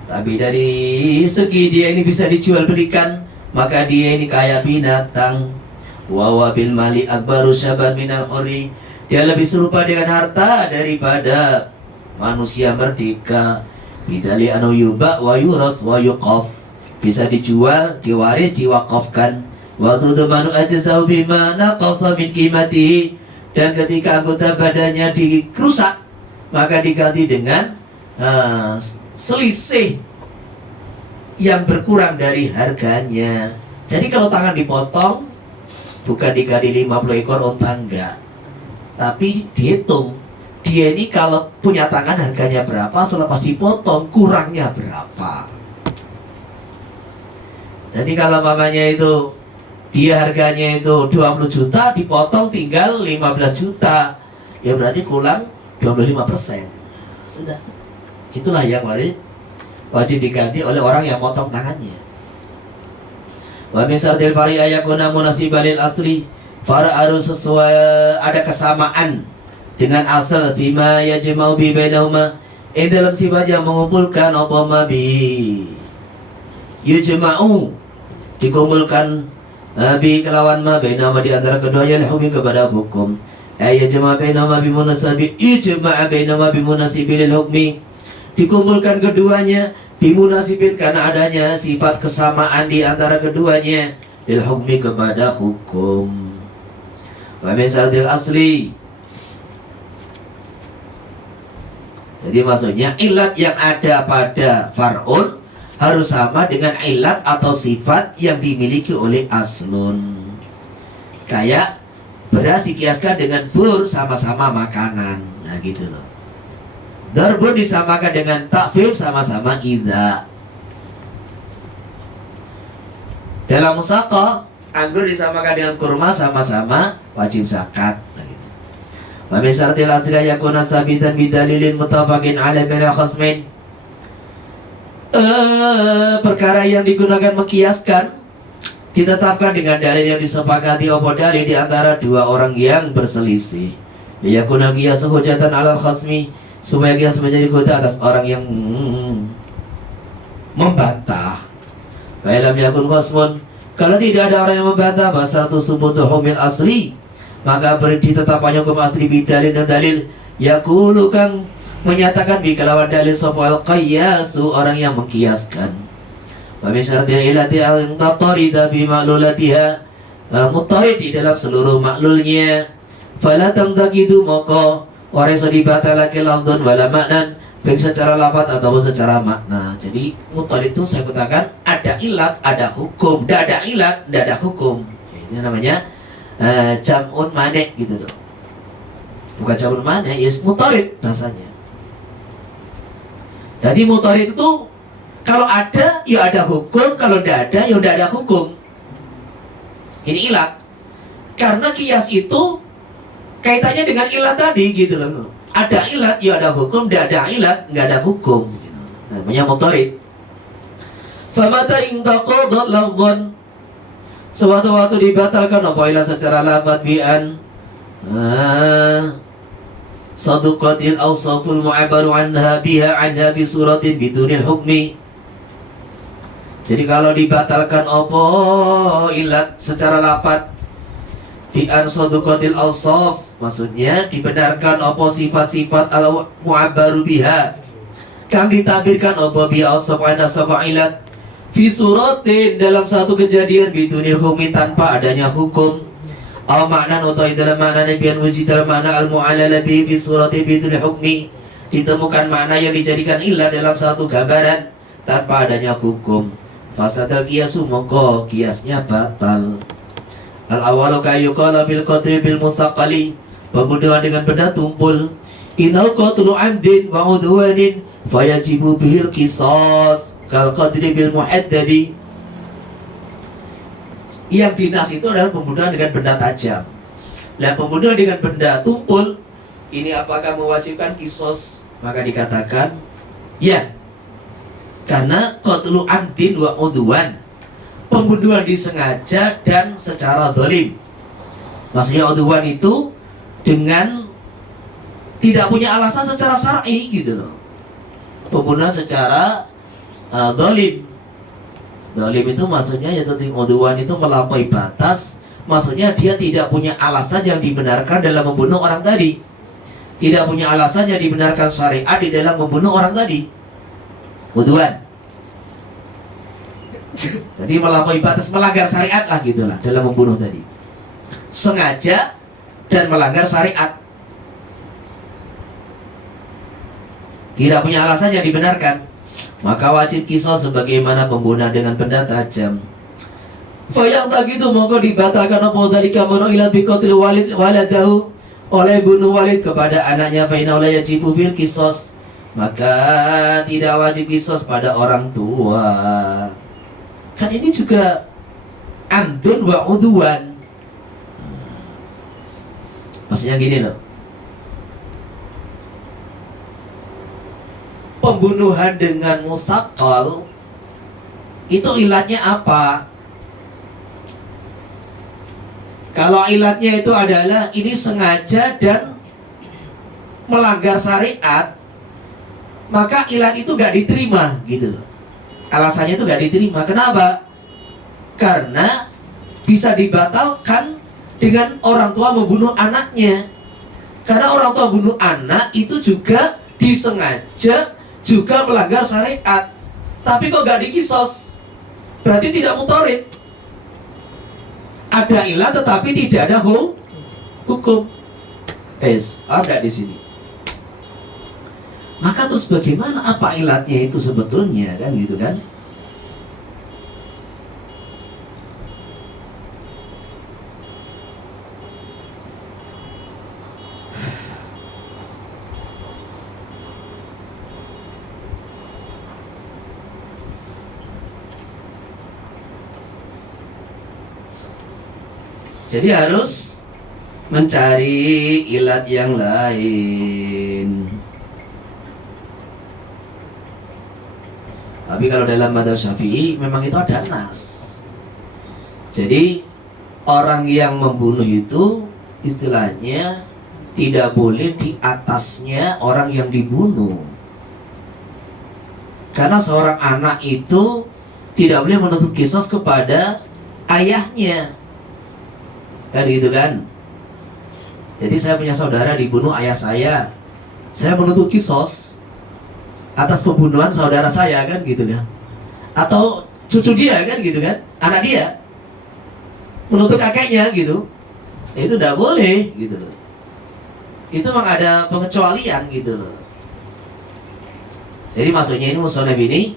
Tapi dari segi dia ini bisa dijual belikan, maka dia ini kayak binatang. Wa wabil mali akbaru syaban minal khori. Dia lebih serupa dengan harta daripada manusia merdeka. Bidali anu yuba wa yuras wa yuqaf. Bisa dijual, diwaris, diwakafkan. Wa tudmanu ajzau bima naqasa min qimatihi. Dan ketika anggota badannya dirusak, maka diganti dengan selisih yang berkurang dari harganya. Jadi kalau tangan dipotong, bukan diganti 50 ekor unta, enggak, tapi dihitung dia ini kalau punya tangan harganya berapa, selepas dipotong kurangnya berapa. Jadi kalau mamanya itu dia harganya itu 20 juta, dipotong tinggal 15 juta, ya berarti kurang 25%. Sudah. Itulah yang wajib diganti oleh orang yang potong tangannya. Wa misardil fari ayakuna munasibalil asli. Fara harus sesuai, ada kesamaan dengan asal bima yajma'u bi bainahuma, dalam sifat yang mengumpulkan apa ma bi yujma'u, dikumpulkan bi kelawan ma bainahuma di antara keduanya hukmi kepada hukum. Yajma'u bainahuma bi munasabi yujma'a bainahuma bi munasibil hukmi, dikumpulkan keduanya bimunasibin karena adanya sifat kesamaan di antara keduanya, bil hukmi kepada hukum. Wa min syartil asli. Jadi maksudnya ilat yang ada pada far'un harus sama dengan ilat atau sifat yang dimiliki oleh aslun. Kayak beras dikiaskan dengan bur, sama-sama makanan. Nah gitu loh. Darbun disamakan dengan takfif, sama-sama idza. Dalam musaqah, anggur disamakan dengan kurma, sama-sama wajib zakat. Wa min syartil asli yakuna sabitan bidalilin muttafaqin alaih bainal khasmain. Perkara yang digunakan mengkiaskan ditetapkan dengan dalil yang disepakati apa dalil di antara dua orang yang berselisih. Yakuna qiyasu hujatan alal khasmi, supaya kias menjadi hujah atas orang yang membantah. Fa lam yakun khasmun, kalau tidak ada orang yang membantah bahasa subutu humil asli, maka ditetapkannya hukum asli bidalil dan dalil. Yaqulu kang menyatakan bi kalawan dalil sapa al-qiyasu, orang yang mengkiaskan. Wa min syartil ilati al-tatarida fi ma'lulatiha, mutarid di dalam seluruh maklulnya. Fala tamtakidu maka ora iso dibatalake lafdzun wala maknan, baik secara lafaz ataupun secara makna. Jadi mutarid itu saya katakan ada ilat, ada hukum. Tidak ada ilat, tidak ada hukum. Ini namanya jam'un mane gitu loh. Bukan jam'un mane, ya mutarid bahasanya. Jadi mutarid itu kalau ada ya ada hukum, kalau tidak ada ya tidak ada hukum. Ini ilat. Karena kias itu kaitannya dengan ilat tadi gitu loh. Ada ilat ya ada hukum, tidak ada ilat nggak ada hukum gitu. Namanya mutarid. Famata in taqadat lafdhan, sewaktu-waktu dibatalkan apabila secara lafaz bi'an saduqatil awsaful mu'abaru anha biha anha fi suratin bidunil hukmi. Jadi kalau dibatalkan opo ilat secara lafadz bi an saduqatil awsaf, maksudnya dibenarkan opo sifat-sifat al mu'abbaru biha kang ditabirkan opo bi awsaf ana sab'a ilat fi suratin, dalam satu kejadian bidunil hukmi, tanpa adanya hukum, aw makna atau dalam makna nabiyan wujud dalam makna al mu'allala bi fi suratin bidunil hukmi, ditemukan makna yang dijadikan ilah dalam satu gambaran tanpa adanya hukum. Fasadal kiasu, mongko kiasnya batal. Al awalu kayu qala fil qatri bil musaqqali, pembunuhan dengan benda tumpul. Inau qatlu amdin wa udwanin fayajibu bihil qisas kal qatri bil muhaddadi. Yang dinas itu adalah pembunuhan dengan benda tajam. Dan pembunuhan dengan benda tumpul ini apakah mewajibkan qisas? Maka dikatakan ya, karena qatlu amdin wa udwan, pembunuhan disengaja dan secara zalim. Maksudnya udwan itu dengan tidak punya alasan secara syar'i gitu loh. Pembunuhan secara zalim. Zalim itu maksudnya yaitu udwan itu melampaui batas. Maksudnya dia tidak punya alasan yang dibenarkan dalam membunuh orang tadi. Tidak punya alasan yang dibenarkan syariat di dalam membunuh orang tadi. Udwan. Jadi melampaui batas, melanggar syariat lah gitulah dalam membunuh tadi. Sengaja dan melanggar syariat. Tidak punya alasan yang dibenarkan, maka wajib qisas sebagaimana pembunuhan dengan benda tajam. Fayang tak gitu maka dibatalkan apa dari kamano ilat biqatil walid waladahu, oleh bunuh walid kepada anaknya, fa inna la yajibu fil qisas, maka tidak wajib qisas pada orang tua. Kan ini juga amdun wa udwan. Maksudnya gini loh, pembunuhan dengan musaqqal itu ilatnya apa? Kalau ilatnya itu adalah ini sengaja dan melanggar syariat, maka ilat itu gak diterima gitu loh. Alasannya itu gak diterima. Kenapa? Karena bisa dibatalkan dengan orang tua membunuh anaknya. Karena orang tua bunuh anak itu juga disengaja, juga melanggar syariat. Tapi kok gak dikisos, berarti tidak mutorid. Ada ilah tetapi tidak ada hukum. Ada di sini. Maka terus bagaimana, apa ilatnya itu sebetulnya, kan gitu kan? Jadi harus mencari ilat yang lain. Tapi kalau dalam madzhab Syafi'i memang itu ada nas. Jadi orang yang membunuh itu istilahnya tidak boleh di atasnya orang yang dibunuh. Karena seorang anak itu tidak boleh menuntut qisas kepada ayahnya. Kan gitu kan? Jadi saya punya saudara dibunuh ayah saya menuntut qisas atas pembunuhan saudara saya, kan gitu kan? Atau cucu dia, kan gitu kan? Anak dia menuntut kakeknya gitu. Itu tidak boleh gitu loh. Itu memang ada pengecualian gitu loh. Jadi maksudnya ini musonaf ini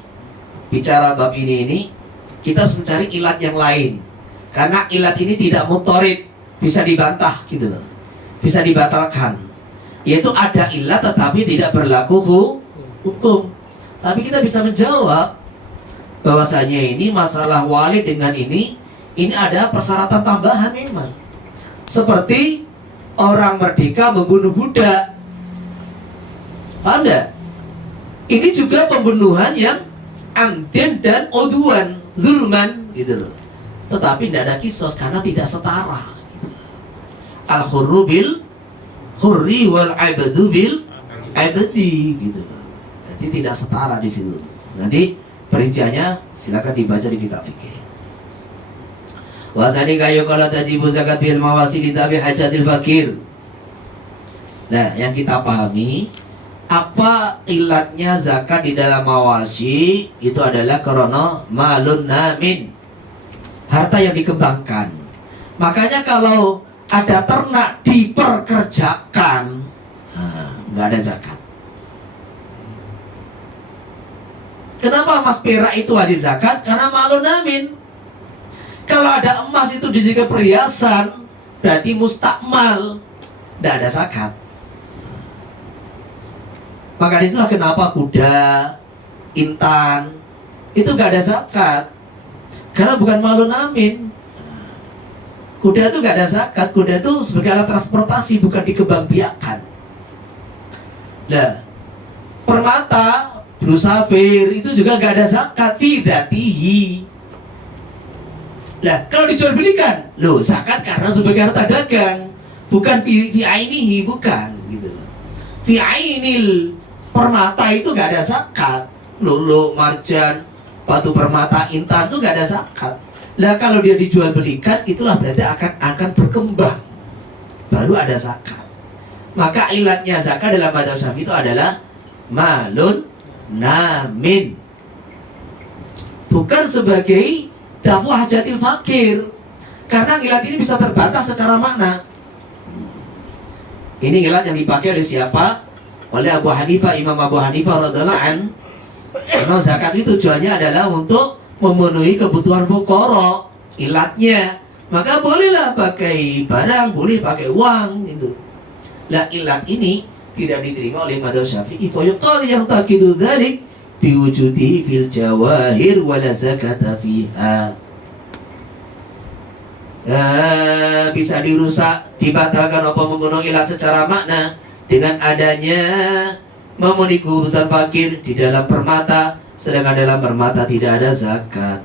bicara bab ini kita harus mencari ilat yang lain. Karena ilat ini tidak mutorid, bisa dibantah gitu loh, bisa dibatalkan. Yaitu ada ilat tetapi tidak berlaku hukum. Tapi kita bisa menjawab bahwasanya ini masalah walid dengan ini ada persyaratan tambahan memang. Seperti orang merdeka membunuh budak. Paham enggak? Ini juga pembunuhan yang amdin dan udwan, zulman gitu loh. Tetapi tidak ada qisas karena tidak setara. Al-hurru bil hurri wal abdu bil abdi gitu. Jadi tidak setara di situ. Nanti Perinciannya silakan dibaca di kitab fikih. Wasani kayu kalau tajibu zakat fil mawasi ditabi hajatil fakir. Nah, yang kita pahami, apa ilatnya zakat di dalam mawasi itu adalah karena malun namin, harta yang dikembangkan. Makanya kalau ada ternak diperkerjakan, nggak ada zakat. Kenapa emas perak itu wajib zakat? Karena malun namin. Kalau ada emas itu dijadikan perhiasan, berarti mustakmal, tidak ada zakat. Maka disitulah kenapa kuda, intan itu nggak ada zakat, karena bukan malun namin. Kuda itu nggak ada zakat. Kuda itu sebagai alat transportasi, bukan dikembangbiakan. Nah, permata, blue sapphire itu juga nggak ada zakat fi dzatihi. Nah, kalau dijual belikan, loh zakat karena sebagai harta dagang, bukan fi ainihi, bukan gitu. Fi ainil permata itu nggak ada zakat. Lulu, marjan, batu permata, intan itu nggak ada zakat. Lah kalau dia dijual belikan, itulah berarti akan berkembang, baru ada zakat. Maka ilatnya zakat dalam madzhab Syafi'i itu adalah malun namin, bukan sebagai dafu hajatil fakir, karena ilat ini bisa terbatas secara makna. Ini ilat yang dipakai oleh siapa? Oleh Abu Hanifah, Imam Abu Hanifah radhiyallahu an. Karena zakat itu tujuannya adalah untuk memenuhi kebutuhan fuqara, ilatnya. Maka bolehlah pakai barang, boleh pakai uang gitu. Lah ilat ini tidak diterima oleh madzhab Syafi'i. Fa yuqal yang taqidu dzalik biwujudi fil jawahir wala zakata fiha. Bisa dirusak, dibatalkan apa menggunakan ilat secara makna dengan adanya memenuhi kebutuhan fakir di dalam permata, sedangkan dalam permata tidak ada zakat.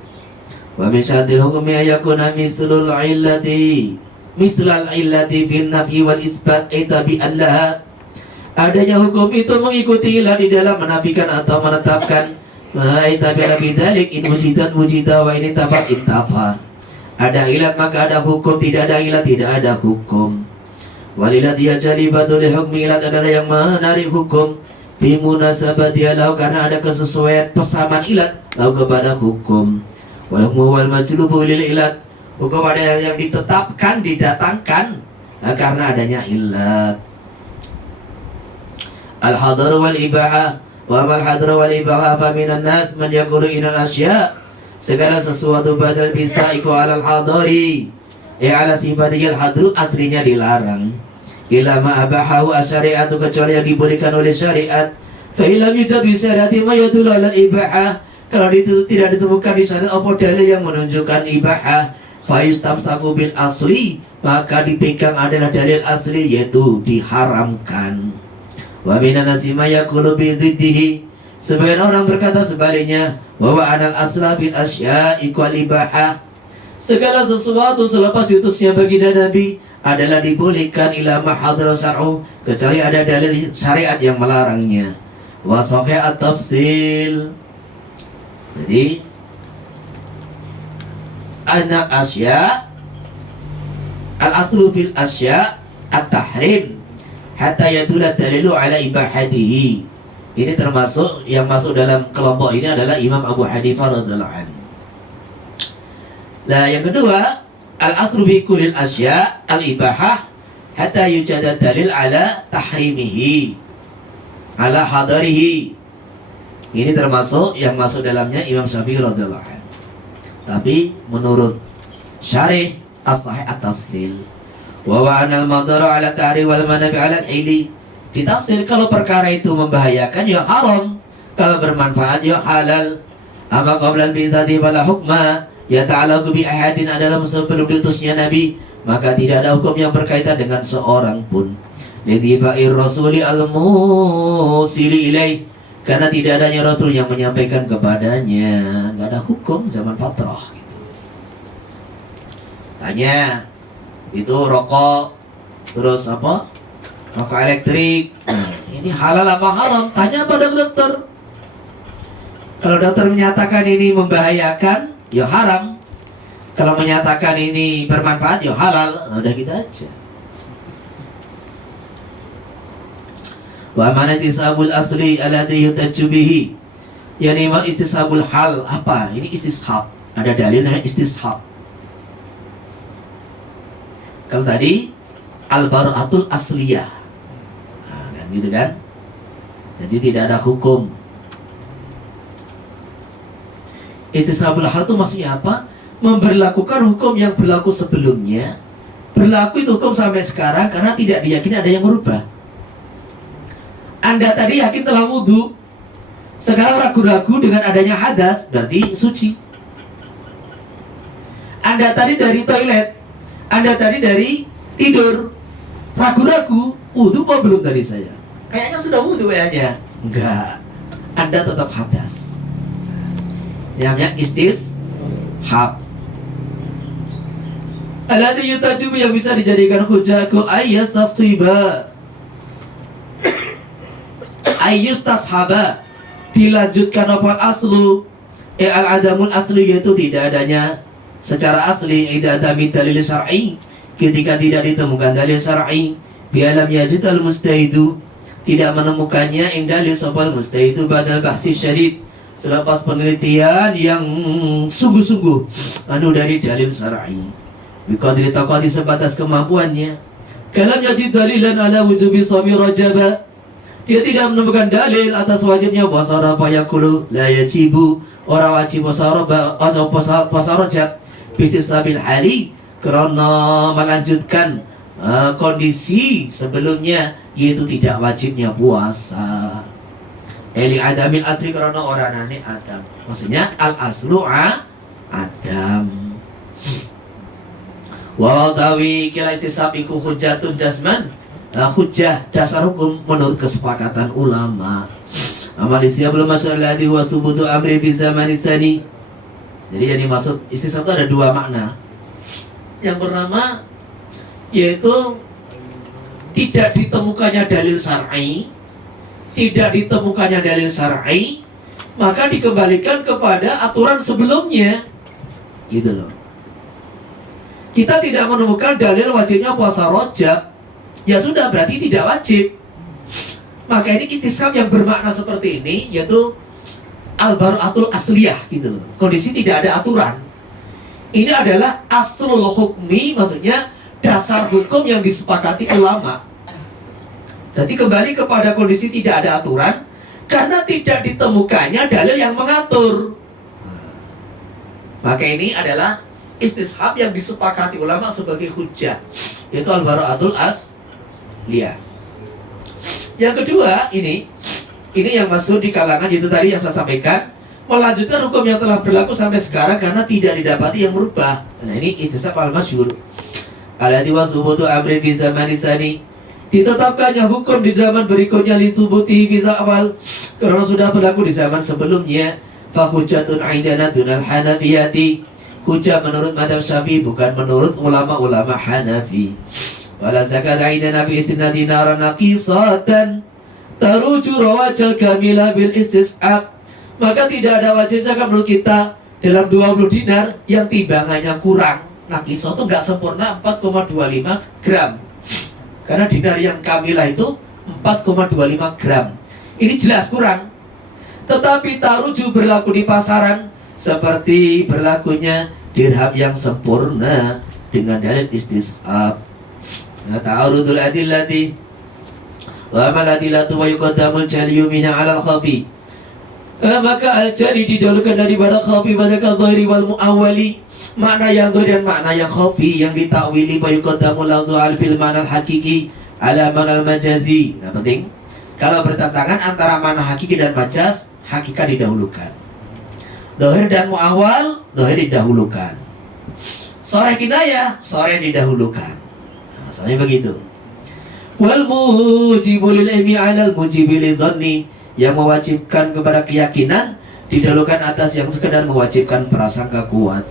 Wa min syartil hukmi ayakuna mislul illati fil nafyi wal isbat tabi'an laha. Adanya hukum itu mengikuti ilat di dalam menafikan atau menetapkan. Tabi'an bidzalik in wujidat wujida wa in tafat intafa. Ada ilat maka ada hukum, tidak ada ilat tidak ada hukum. Walilat ya jalibatu li hukmi, ilat adalah yang menarik hukum bimunasabati lahu, karena ada kesesuaian pesamaan ilat lahu kepada hukum. Wal hukmu wal majlubu lil ilat, hukum ada yang ditetapkan, didatangkan karena adanya ilat. Al hadar wal ibahah, wa mal hadar wal ibahah fa minan nas man yaqulu inal asya, segala sesuatu badal bisa iku alal hadari, ala sifatiyal hadru, aslinya dilarang. Ila ma abahahu asyari'atu, kecuali yang dibolehkan oleh syariat. Fa ilam yujad bi syari'ati ma yadullu ala ibahah, kalau itu tidak ditemukan di syariat apa dalil yang menunjukkan ibahah, fa yustamsaku bil asli, maka dipegang adalah dalil asli, yaitu diharamkan. Wa minan nasi ma yaqulu bi dhiddihi, sebagian orang berkata sebaliknya, bahwa anal asla fil asya'i wal ibahah, segala sesuatu selepas diutusnya baginda Nabi adalah dibolehkan ila ma hadra syar'u, kecuali ada dalil syariat yang melarangnya. Wa sahih at-tafsil, jadi anak asya, al aslu fil asya at-tahrim hatta yadulla dalilu ala ibahatihi. Ini termasuk yang masuk dalam kelompok ini adalah Imam Abu Hanifah radhiyallahu anhu. Nah, yang kedua, al-aslu fi kullil asya al-ibahah hatta yujada dalil ala tahrimihi, ala hadarihi. Ini termasuk yang masuk dalamnya Imam Syafi'i radhiyallahu anhu. Tapi menurut syarih as-sahih at-tafsil, wa wa'anal madara ala tahrim wal manafi ala al-hili, ditafsir kalau perkara itu membahayakan ya haram, kalau bermanfaat ya halal. Ama qabla al-bi'tsati fala hukma yata'allaqu bi ahadin, adalah sebelum diutusnya Nabi maka tidak ada hukum yang berkaitan dengan seorang pun. Lidhifa'ir rasuli al-musili ilaih, karena tidak adanya Rasul yang menyampaikan kepadanya, nggak ada hukum zaman fatrah gitu. Tanya, itu rokok, terus apa? Rokok elektrik, nah, ini halal apa haram? Tanya pada dokter. Kalau dokter menyatakan ini membahayakan, ya haram. Kalau menyatakan ini bermanfaat, ya halal. Udah gitu aja. Wa mana istishabul asli alladhi yutajju bihi. Yani ma istishabul hal. Apa? Ini istishab. Ada dalil namanya istishab. Kalau tadi al-bara'atul asliyah. Nah, kan gitu kan? Jadi tidak ada hukum. Istishabul hal itu maksudnya apa? Memberlakukan hukum yang berlaku sebelumnya. Berlaku itu hukum sampai sekarang karena tidak diyakini ada yang merubah. Anda tadi yakin telah wudhu, sekarang ragu-ragu dengan adanya hadas, berarti suci. Anda tadi dari toilet, Anda tadi dari tidur, ragu-ragu, wudhu kok belum tadi saya? Kayaknya sudah wudhu kayaknya. Enggak, Anda tetap hadas. Namanya istishab. Alladhi yutajibu yang bisa dijadikan hujah ku ayas tasqiba. Ayus tashaba, dilanjutkan apa aslu al-adamul asli, yaitu tidak adanya secara asli, idza adami dalil syar'i, ketika tidak ditemukan dalil syar'i, bialam yajid al-mustahidu, tidak menemukannya indalil sopal mustahidu badal bahsi syadid, selepas penelitian yang sungguh-sungguh dari dalil syar'i, biqadri taqati, sebatas kemampuannya. Kalam yajid dalilan ala wujubi shaumi rajaba, dia tidak menemukan dalil atas wajibnya puasa fayaqulu la yajibu, orang wajib puasa rajab bistisabil hali, karena melanjutkan kondisi sebelumnya, yaitu tidak wajibnya puasa. Eli adamil asri, karena orang aneh adam, maksudnya al aslu adam. Wa tawi kila istisab iku hujjatun jazman, hujjah dasar hukum menurut kesepakatan ulama. Amal istilah belum masuk alladhi wa subutu amri fi zaman tsani. Jadi yang dimaksud istisab itu ada dua makna. Yang pertama yaitu tidak ditemukannya dalil syar'i, tidak ditemukannya dalil syar'i, maka dikembalikan kepada aturan sebelumnya. Gitu loh. Kita tidak menemukan dalil wajibnya puasa rajab, ya sudah, berarti tidak wajib. Maka ini istisab yang bermakna seperti ini, yaitu al-bara'atul asliyah, gitu loh. Kondisi tidak ada aturan. Ini adalah aslul hukmi, maksudnya dasar hukum yang disepakati ulama. Jadi kembali kepada kondisi tidak ada aturan karena tidak ditemukannya dalil yang mengatur. Maka ini adalah istishab yang disepakati ulama sebagai hujjah, yaitu al-bara'atul asliyah. Yang kedua, ini yang masuk di kalangan itu tadi yang saya sampaikan, melanjutkan hukum yang telah berlaku sampai sekarang karena tidak didapati yang merubah. Nah, ini istishab al-masyhur. Alladhi wa subutu amrin fi zamani tsani, ditetapkannya hukum di zaman berikutnya li thubuti fi awal, karena sudah berlaku di zaman sebelumnya. Fa hujjatun 'indana dunal hanafiyati, hujjah menurut madhab Syafi'i, bukan menurut ulama-ulama Hanafi. Wala zakat 'indana fi istinadi naran naqisatan taruju rawajal kamila bil istishab, maka tidak ada wajib zakat menurut kita dalam 20 dinar yang timbangannya kurang. Naqisah itu enggak sempurna 4,25 gram. Karena dinar yang kamilah itu 4,25 gram. Ini jelas kurang. Tetapi taruju berlaku di pasaran seperti berlakunya dirham yang sempurna dengan dalil istishab. Ta'arudul adillati wa amal adillatu wa yuqaddamul jaliyu mina 'alal khafi. Maka al-jali didahulukan daripada khafi pada kadhiri wal muawwali. Makna yang dhahir dan makna yang khafi yang ditakwili fa yuqaddamul lafdhu al-fil ma'na al-haqiqi ala ma'na al-majazi. Yang penting kalau bertentangan antara makna hakiki dan majaz, hakikat didahulukan. Dhahir dan muawwal, dhahir didahulukan. Sharih kinayah, sharih didahulukan. Soalnya begitu. Wal mujibu lil ilmi 'alal mujibi lidhanni, yang mewajibkan kepada keyakinan didahulukan atas yang sekedar mewajibkan prasangka kuat.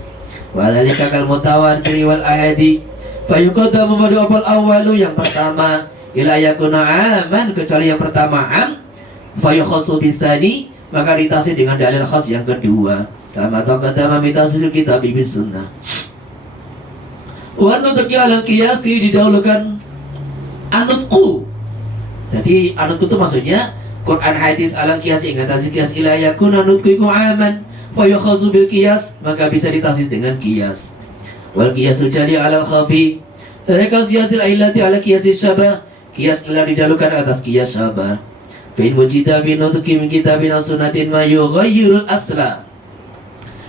Wadzalika kal mutawatir wal ahadi, fa yuqaddamu madhhabul awwalu, yang pertama ila yakuna aman, kecuali yang pertama am, fa yukhassu bisani, maka ditasih dengan dalil khas yang kedua. Kama taqaddama min tafsir kitab bis sunnah. Wa nutqi ala qiyasi didahulukan anutku. Jadi anutku itu maksudnya Quran hadis ala qiyasi ingat tasih qiyas ila yakuna nutqiku aman fa yukhazu bil qiyas, maka bisa ditasis dengan qiyas. Wal qiyasu jali ala khafi. Qiyas illati ala qiyas syabah. Qiyas illa didahulukan atas qiyas syabah. Fa in wujida fi nutqi min kitabin aw sunnatin ma yughayyirul asla.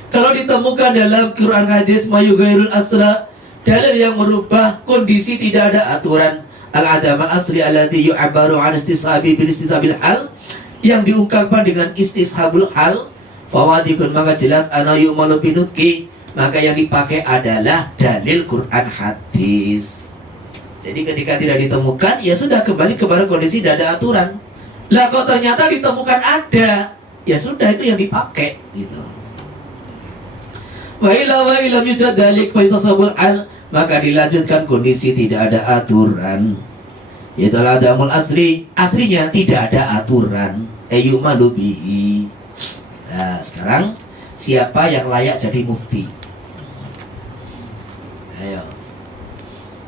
Kalau ditemukan dalam Quran hadis mayughairul asla, dalil yang merubah kondisi, tidak ada aturan, al-adam al-asli alladhi yu'abbaru an istishabi bil istisabil hal, yang diungkapkan dengan istishabul hal, fawadikun, maka jelas ana yu'malu binutki, maka yang dipakai adalah dalil Quran hadis. Jadi ketika tidak ditemukan, ya sudah kembali kepada kondisi, tidak ada aturan. Lah kok ternyata ditemukan ada, ya sudah itu yang dipakai gitu. Wa ila yujad dalik fa istasabul al, maka dilanjutkan kondisi tidak ada aturan, yaitu adamul asli, aslinya tidak ada aturan, ayyumalu bihi. Nah sekarang siapa yang layak jadi mufti? Ayo,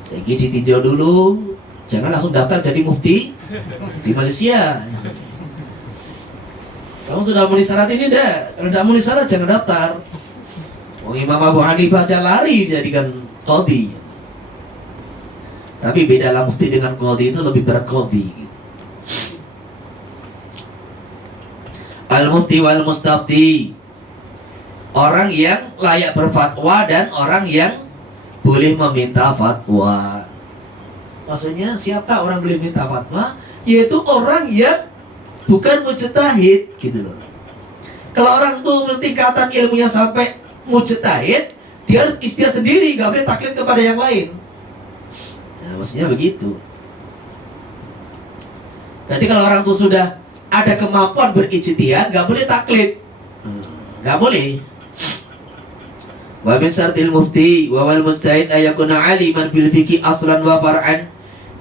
saya ditinjau dulu, jangan langsung daftar jadi mufti di Malaysia. Kamu sudah memenuhi syarat ini dah, kalau tidak memenuhi syarat jangan daftar. Imam Abu Hanifah aja lari dijadikan qadhi. Tapi beda lah mufti dengan qadhi, itu lebih berat qadhi gitu. Al-mufti wal mustafti, orang yang layak berfatwa dan orang yang boleh meminta fatwa. Maksudnya siapa orang boleh minta fatwa? Yaitu orang yang bukan mujtahid gitu loh. Kalau orang tuh tingkatan ilmunya sampai mujtahid, dia harus ijtihad sendiri, gak boleh taklid kepada yang lain. Nah, maksudnya begitu. Jadi kalau orang itu sudah ada kemampuan berijtihad, gak boleh taklid, gak boleh. Wa min syartil mufti wa wal mujtahid ayakuna aliman bil fiqhi aslan wa far'an.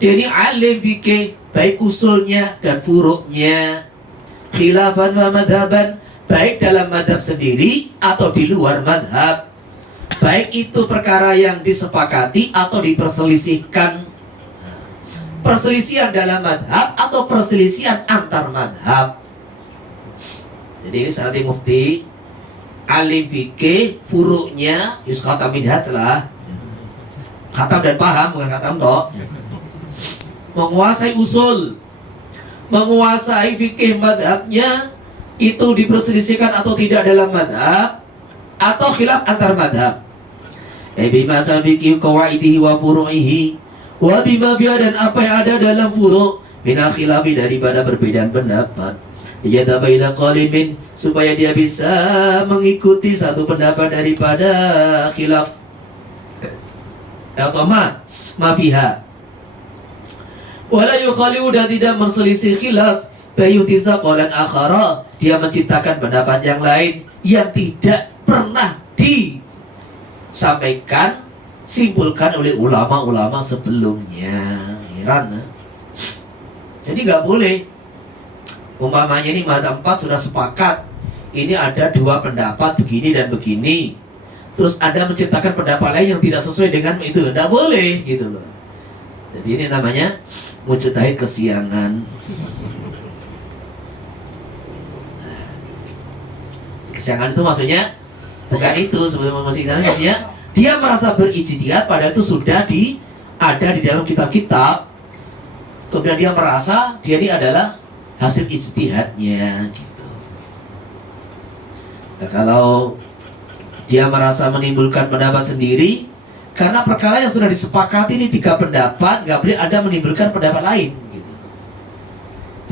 Dia ini alim fikih, baik usulnya dan furuknya, khilafan wa madhaban, baik dalam madhab sendiri atau di luar madhab, baik itu perkara yang disepakati atau diperselisihkan, perselisihan dalam madhab atau perselisihan antar madhab. Jadi ini syarat mufti, alim fikih, furuknya yus khatam minhaj lah, khatam dan paham, bukan khatam tok, menguasai usul, menguasai fikih madhabnya, itu diperselisihkan atau tidak dalam madhab atau khilaf antar madhab. Bima fikih qawaidihi wa furu'ihi, wa bima biya, dan apa yang ada dalam furu' minal khilafi, daripada perbedaan pendapat. Yadabaila qalimin, supaya dia bisa mengikuti satu pendapat daripada khilaf atau mafiha. Wala yukhaliu, dan tidak berselisih khilaf, bayutisa qolan akhara, dia menciptakan pendapat yang lain yang tidak pernah disampaikan, simpulkan oleh ulama-ulama sebelumnya. Heran, jadi gak boleh. Umpamanya ini mazhab 4 sudah sepakat, ini ada dua pendapat begini dan begini, terus Anda menciptakan pendapat lain yang tidak sesuai dengan itu, gak boleh gitu loh. Jadi ini namanya mujtahid kesiangan. Kesiangan itu maksudnya bukan itu sebelum maksudnya dia merasa berijtihad padahal itu sudah ada di dalam kitab-kitab. Kemudian dia merasa dia ini adalah hasil ijtihadnya gitu. Nah, kalau dia merasa menimbulkan pendapat sendiri karena perkara yang sudah disepakati ini 3 pendapat, nggak boleh ada menimbulkan pendapat lain gitu.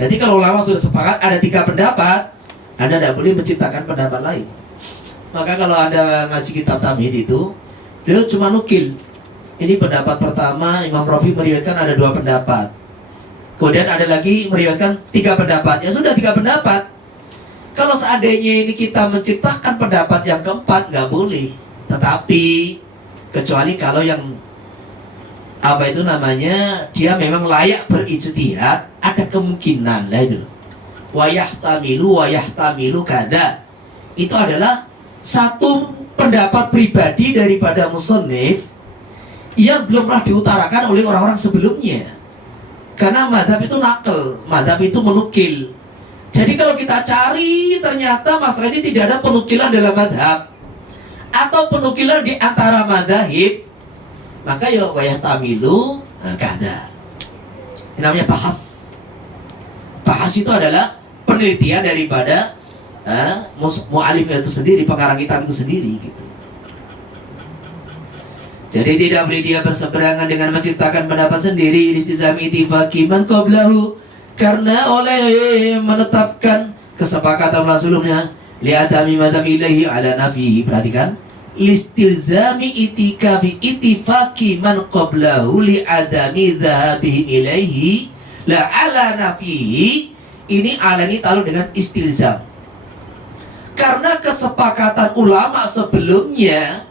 Jadi kalau ulama sudah sepakat ada 3 pendapat, Anda tidak boleh menciptakan pendapat lain. Maka kalau Anda ngaji kitab Tamhid itu, beliau cuma nukil. Ini pendapat pertama, Imam Rafi meriwayatkan ada 2 pendapat. Kemudian ada lagi meriwayatkan 3 pendapat. Ya sudah 3 pendapat. Kalau seandainya ini kita menciptakan pendapat yang keempat, nggak boleh. Tetapi kecuali kalau yang apa itu namanya, dia memang layak berijtihad, ada kemungkinan lah itu. wa yahtamilu kada. Itu adalah satu pendapat pribadi daripada musannif yang belum pernah diutarakan oleh orang-orang sebelumnya. Karena madhab itu nakal, madhab itu menukil. Jadi kalau kita cari ternyata masalah ini tidak ada penukilan dalam madhab atau penukilan di antara madhahib, maka ya wayah tamilu kada. Ini namanya bahas. Bahas itu adalah penelitian daripada mu'alif itu sendiri, pengarang kitab itu sendiri gitu. Jadi tidak boleh dia berseberangan dengan menciptakan pendapat sendiri istizami ittifaqi man qablahu, karena oleh menetapkan kesepakatan sebelumnya li'adami madami ilahi ala nafihi. Perhatikan, listilzami itikafi ittifaqi man qablahu li'adami dhahabihi ilaihi la ala nafihi. Ini ala ini taruh dengan istilzam, karena kesepakatan ulama sebelumnya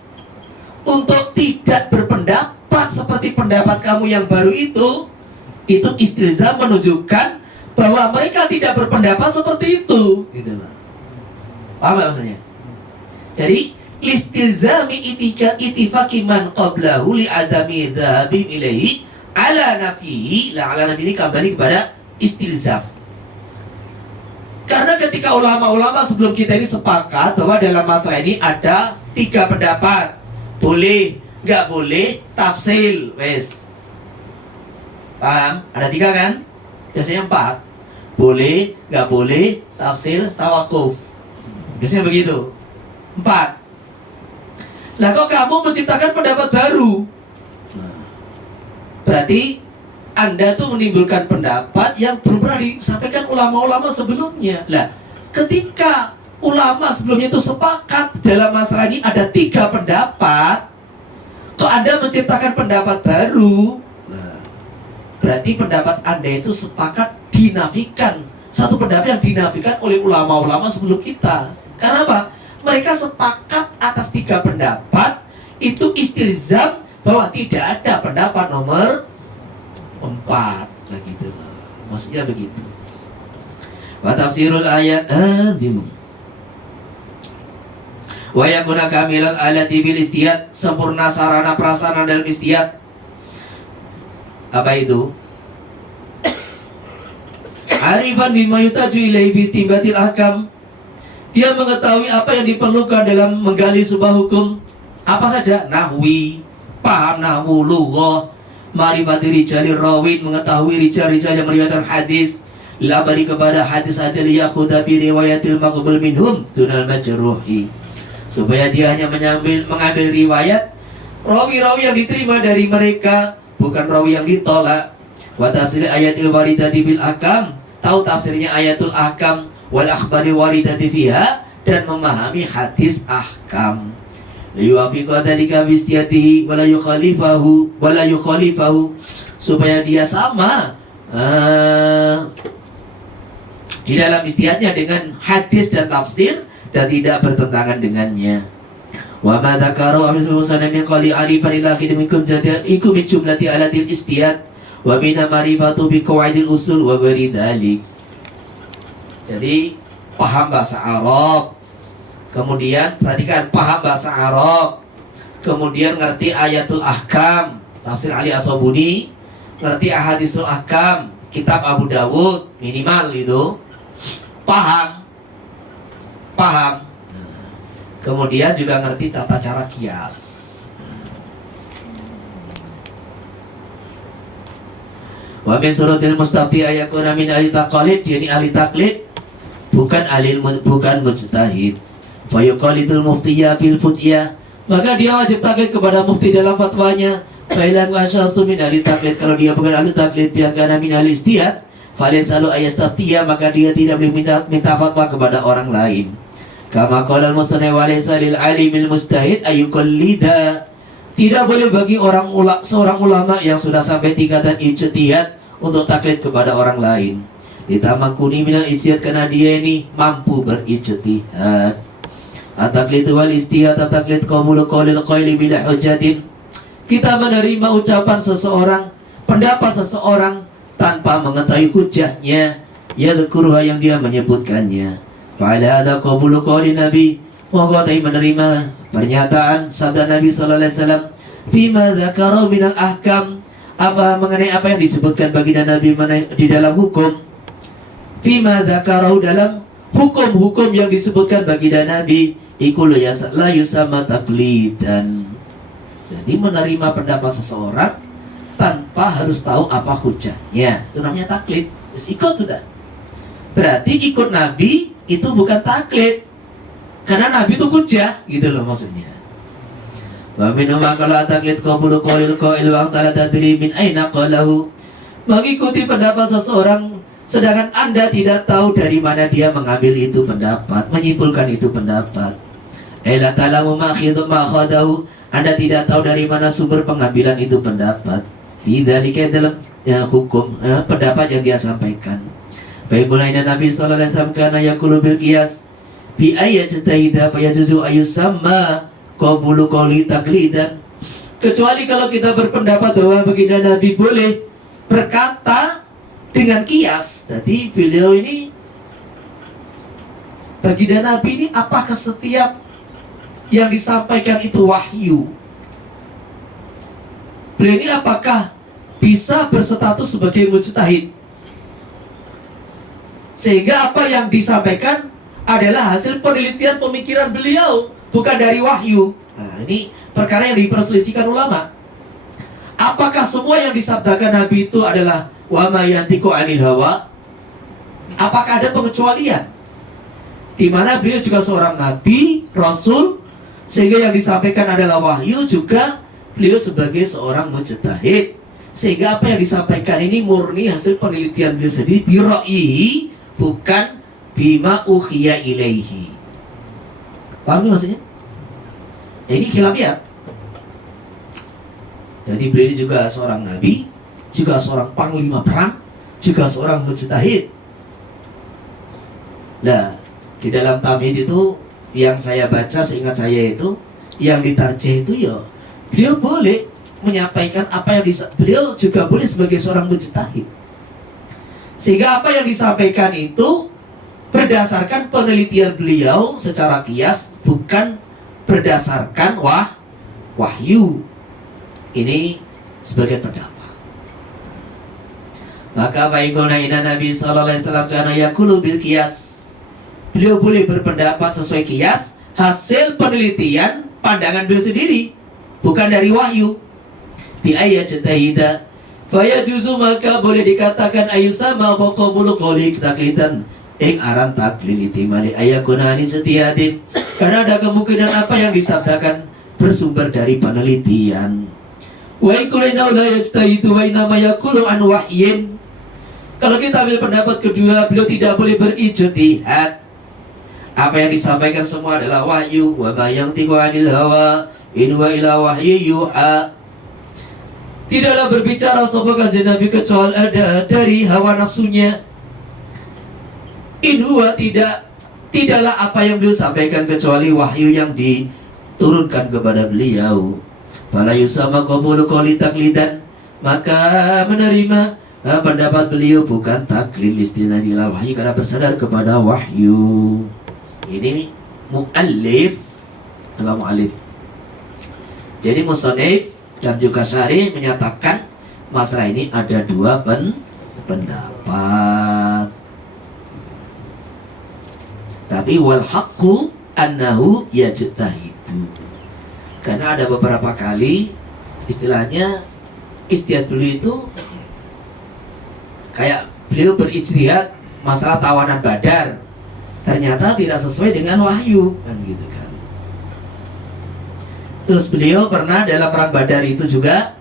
untuk tidak berpendapat seperti pendapat kamu yang baru itu istilzam menunjukkan bahwa mereka tidak berpendapat seperti itu, gitu loh. Paham gak maksudnya? Jadi listilzami ittifaqi man qablahu li adami dhahabim ilaihi ala nafihi. Lah ala nafihi ini kembali kepada istilzam. Karena ketika ulama-ulama sebelum kita ini sepakat bahwa dalam masalah ini ada 3 pendapat, boleh, nggak boleh, tafsil, wes. Paham? Ada 3 kan? Biasanya 4. Boleh, nggak boleh, tafsil, tawakuf. Biasanya begitu. 4. Lah kok kamu menciptakan pendapat baru? Berarti Anda tuh menimbulkan pendapat yang belum pernah disampaikan ulama-ulama sebelumnya. Lah, ketika ulama sebelumnya itu sepakat dalam masalah ini ada 3 pendapat, kok Anda menciptakan pendapat baru? Nah, berarti pendapat Anda itu sepakat dinafikan. Satu pendapat yang dinafikan oleh ulama-ulama sebelum kita. Karena apa? Mereka sepakat atas 3 pendapat. Itu istilzam bahwa tidak ada pendapat nomor 4. Nah gitu loh. Maksudnya begitu. Wa tafsirul ayat bingung. Wa yakuna kamilal alati bil istiyad, sempurna sarana prasarana dalam istiyad. Apa itu? Arifan bima yutaju ilaihi fi istinbatil ahkam. Dia mengetahui apa yang diperlukan dalam menggali sebuah hukum. Apa saja? Nahwi, paham nahwu, lughah, ma'rifati rijalir rawin, mengetahui rijal-rijal yang meriwayatkan hadis, labari kepada hadis adil yakhuda bi riwayatil maqbul minhum dunal majruhi, supaya dia hanya mengambil riwayat rawi-rawi yang diterima dari mereka, bukan rawi yang ditolak. Wa tafsir ayatil waridati fil ahkam, tahu tafsirnya ayatul ahkam wal akhbari waridati fiha, dan memahami hadis ahkam. Liyuafiqa dzalika bi istiyatihi wala yukhalifahu, supaya dia sama di dalam istihadnya dengan hadis dan tafsir dan tidak bertentangan dengannya. Wa ma dzakaru amsuna min qali arifan ila khidmikum jadiikum min jumlati alatil istihad wa min ma'rifatu bi qawaidil usul wa ghairi dzalik. Jadi paham bahasa Arab, kemudian perhatikan paham bahasa Arab, kemudian ngerti ayatul ahkam, tafsir Ali As-Sabuni, ngerti ahadisul ahkam, kitab Abu Dawud minimal itu, paham. Kemudian juga ngerti tata cara kias. Wa min suratil mustafti ayakuna min ahli taqlid, yani ahli taklid, bukan mujtahid. Fa yuqalidul muftiyya fil futiyah, maka dia wajib taklid kepada mufti dalam fatwanya. Failan wa syasu min ahli taklid, kalau dia bukan ahli taklid, yang kana min ahli istihad, falaysalu ayastaftiya, maka dia tidak boleh minta fatwa kepada orang lain. Kama qala al-mustani wa laysa lil alimil mustahid ayuqallida, tidak boleh bagi seorang ulama yang sudah sampai tingkatan ijtihad untuk taklid kepada orang lain. Ditamakuni minal ijtihad, karena dia ini mampu berijtihad. At-taklid wal ijtihad, at-taklid qabulu qawlil qaili bila hujjatin, kita menerima ucapan seseorang, pendapat seseorang tanpa mengetahui hujahnya. yadhkuruha yang dia menyebutkannya. Fa'ala hadha qabulu qawli Nabi, maka menerima pernyataan sabda Nabi sallallahu alaihi wasallam fima dzakara minal ahkam, apa mengenai apa yang disebutkan baginda Nabi di dalam hukum. Fima dzakarahu, dalam hukum-hukum yang disebutkan baginda Nabi, iku la yusama taqlidan. Jadi menerima pendapat seseorang tanpa harus tahu apa hujahnya, itu namanya taklid. Terus ikut sudah. Berarti ikut Nabi itu bukan taklid, karena Nabi itu hujah, gitu loh maksudnya. Wa minhum kalau taklid qabulu qaulil qail wa ta'ala tadri min aina qalahu. Mengikuti pendapat seseorang sedangkan Anda tidak tahu dari mana dia mengambil itu pendapat, menyimpulkan itu pendapat. Ela ta'lamu ma khadahu, Anda tidak tahu dari mana sumber pengambilan itu pendapat. Bidzalika dalam hukum pendapat yang dia sampaikan. Baik mulainya Nabi sallallahu alaihi wasallam kana yaqulu bil qiyas bi ayatihida fa yajuzu ayusamma qabulu qawli taqlidan. Kecuali kalau kita berpendapat bahwa baginda Nabi boleh berkata dengan kias. Jadi beliau ini, baginda Nabi ini, apakah setiap yang disampaikan itu wahyu? Beliau ini apakah bisa berstatus sebagai mujtahid, sehingga apa yang disampaikan adalah hasil penelitian pemikiran beliau, bukan dari wahyu. Nah, ini perkara yang diperselisihkan ulama. Apakah semua yang disabdakan Nabi itu adalah wa ma yantiqu anil hawa? Apakah ada pengecualian? Di mana beliau juga seorang nabi, rasul, sehingga yang disampaikan adalah wahyu, juga beliau sebagai seorang mujtahid, sehingga apa yang disampaikan ini murni hasil penelitian beliau sendiri, biraihi, bukan bima uhiya ilaihi. Paham maksudnya? Ini khilafiyat. Jadi beliau ini juga seorang nabi, juga seorang panglima perang, juga seorang mujtahid. Nah, di dalam tamhid itu yang saya baca, seingat saya itu, yang ditarjih itu ya beliau boleh menyampaikan apa yang beliau juga boleh sebagai seorang mujtahid, sehingga apa yang disampaikan itu berdasarkan penelitian beliau secara kias, bukan berdasarkan wahyu. Ini sebagai pendapat. Maka baikuna ina Nabi sallallahu alaihi wasallam kana yaqulu bil qiyas. Beliau boleh berpendapat sesuai kias, hasil penelitian pandangan beliau sendiri, bukan dari wahyu. Bi ayatihida fa yajuzu, maka boleh dikatakan ayusama qabulu qawli taqlidan ing aran taklid itimali ayakuna ani setiyadin, karena ada kemungkinan apa yang disabdakan bersumber dari penelitian. Wa ikulina la yastahidu wa inama yaqulu an wahyin. Kalau kita ambil pendapat kedua, beliau tidak boleh berijtihad. Apa yang disampaikan semua adalah wahyu. Wa ma yantiqu anil hawa in huwa illa wahyu yuha. Tidaklah berbicara sapa kanjeng Nabi kecuali ada dari hawa nafsunya. In huwa, tidaklah apa yang beliau sampaikan kecuali wahyu yang diturunkan kepada beliau. Fala yusama qabulu qawli taqlidan, maka menerima pendapat beliau bukan taklid istinadi ila wahyu, karena bersandar kepada wahyu. Ini muallif, kalau muallif. Jadi musannif dan juga syarih menyatakan masalah ini ada dua pendapat. Tapi wal haqqu annahu yajtahidu. Karena ada beberapa kali istilahnya ijtihad beliau itu kayak beliau berijtihad masalah tawanan Badar, ternyata tidak sesuai dengan wahyu, kan gitu kan. Terus beliau pernah dalam perang Badar itu juga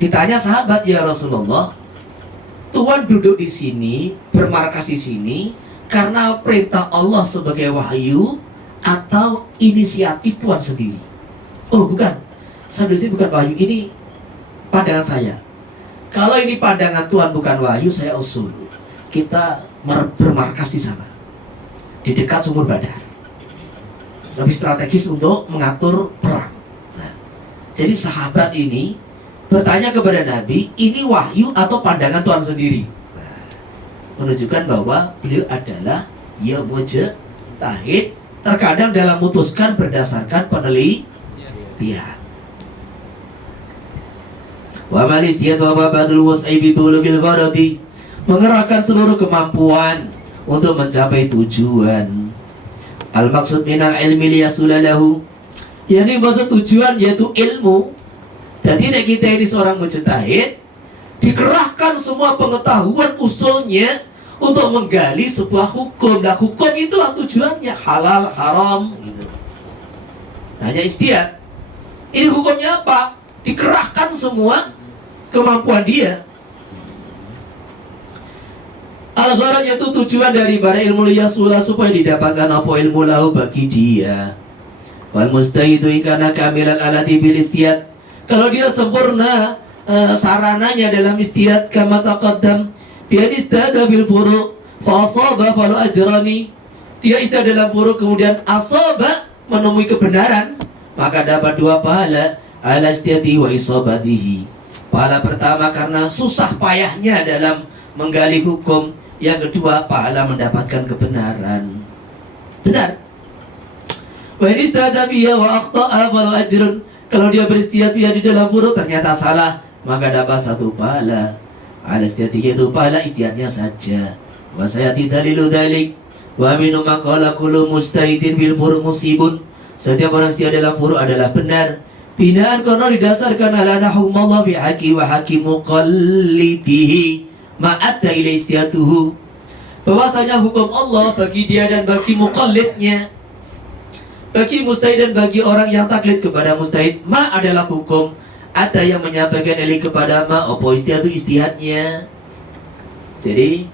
ditanya sahabat, ya Rasulullah, Tuhan duduk di sini, bermarkas di sini karena perintah Allah sebagai wahyu atau inisiatif Tuhan sendiri? Oh bukan, saya di sini bukan wahyu, ini pandangan saya. Kalau ini pandangan Tuhan bukan wahyu, saya usul kita bermarkas di sana, di dekat sumur Badar, lebih strategis untuk mengatur perang. Nah, jadi sahabat ini bertanya kepada Nabi, ini wahyu atau pandangan Tuhan sendiri? Nah, menunjukkan bahwa beliau adalah ya mujtahid, terkadang dalam memutuskan berdasarkan penelitian. Wa mal istiyad wa babadul was'i bi bulughil gharadi, mengerahkan seluruh kemampuan untuk mencapai tujuan. Al maksud minal ilmi liyasulalahu, yang dimaksud tujuan yaitu ilmu. Jadi nek kita ini seorang mujtahid, dikerahkan semua pengetahuan usulnya untuk menggali sebuah hukum. Nah, hukum itulah tujuannya, halal, haram gitu. Hanya istihad. Ini hukumnya apa? Dikerahkan semua kemampuan dia. Al-gharad yaitu tujuan daripada ilmu liyasula, supaya didapatkan apa ilmu lahu bagi dia. Wal mustahidu ikana kamilan alati bil istihad, kalau dia sempurna sarananya dalam istihad, kama taqaddam, dia istihada fil furu' fa asaba falu ajrani, dia istihad dalam furu' kemudian asaba menemui kebenaran, maka dapat 2 pahala, ala istihadi wa isabatihi. Pahala pertama karena susah payahnya dalam menggali hukum, yang kedua pahala mendapatkan kebenaran. Benar. Wa in istihada fiha wa akhta'a falu ajrun, kalau dia beristihad di dalam furu' ternyata salah, maka dapat 1 pahala. Ala istihadihi, itu pahala istihadnya saja. Wa sayati dalilu dalik. Wa minu maqala kullu mustahidin fil furu' musibun, setiap orang istihad dalam furu' adalah benar. Binaan karena didasarkan ala nahumullah fi haqi wa haqi muqallidihi ma'adda ila istihaduhu, bahwasanya hukum Allah bagi dia dan bagi muqallidnya, bagi mustahid dan bagi orang yang taklid kepada mustahid, ma adalah hukum, ada yang menyampaikan ili kepada ma, opo istihad itu istihadnya. Jadi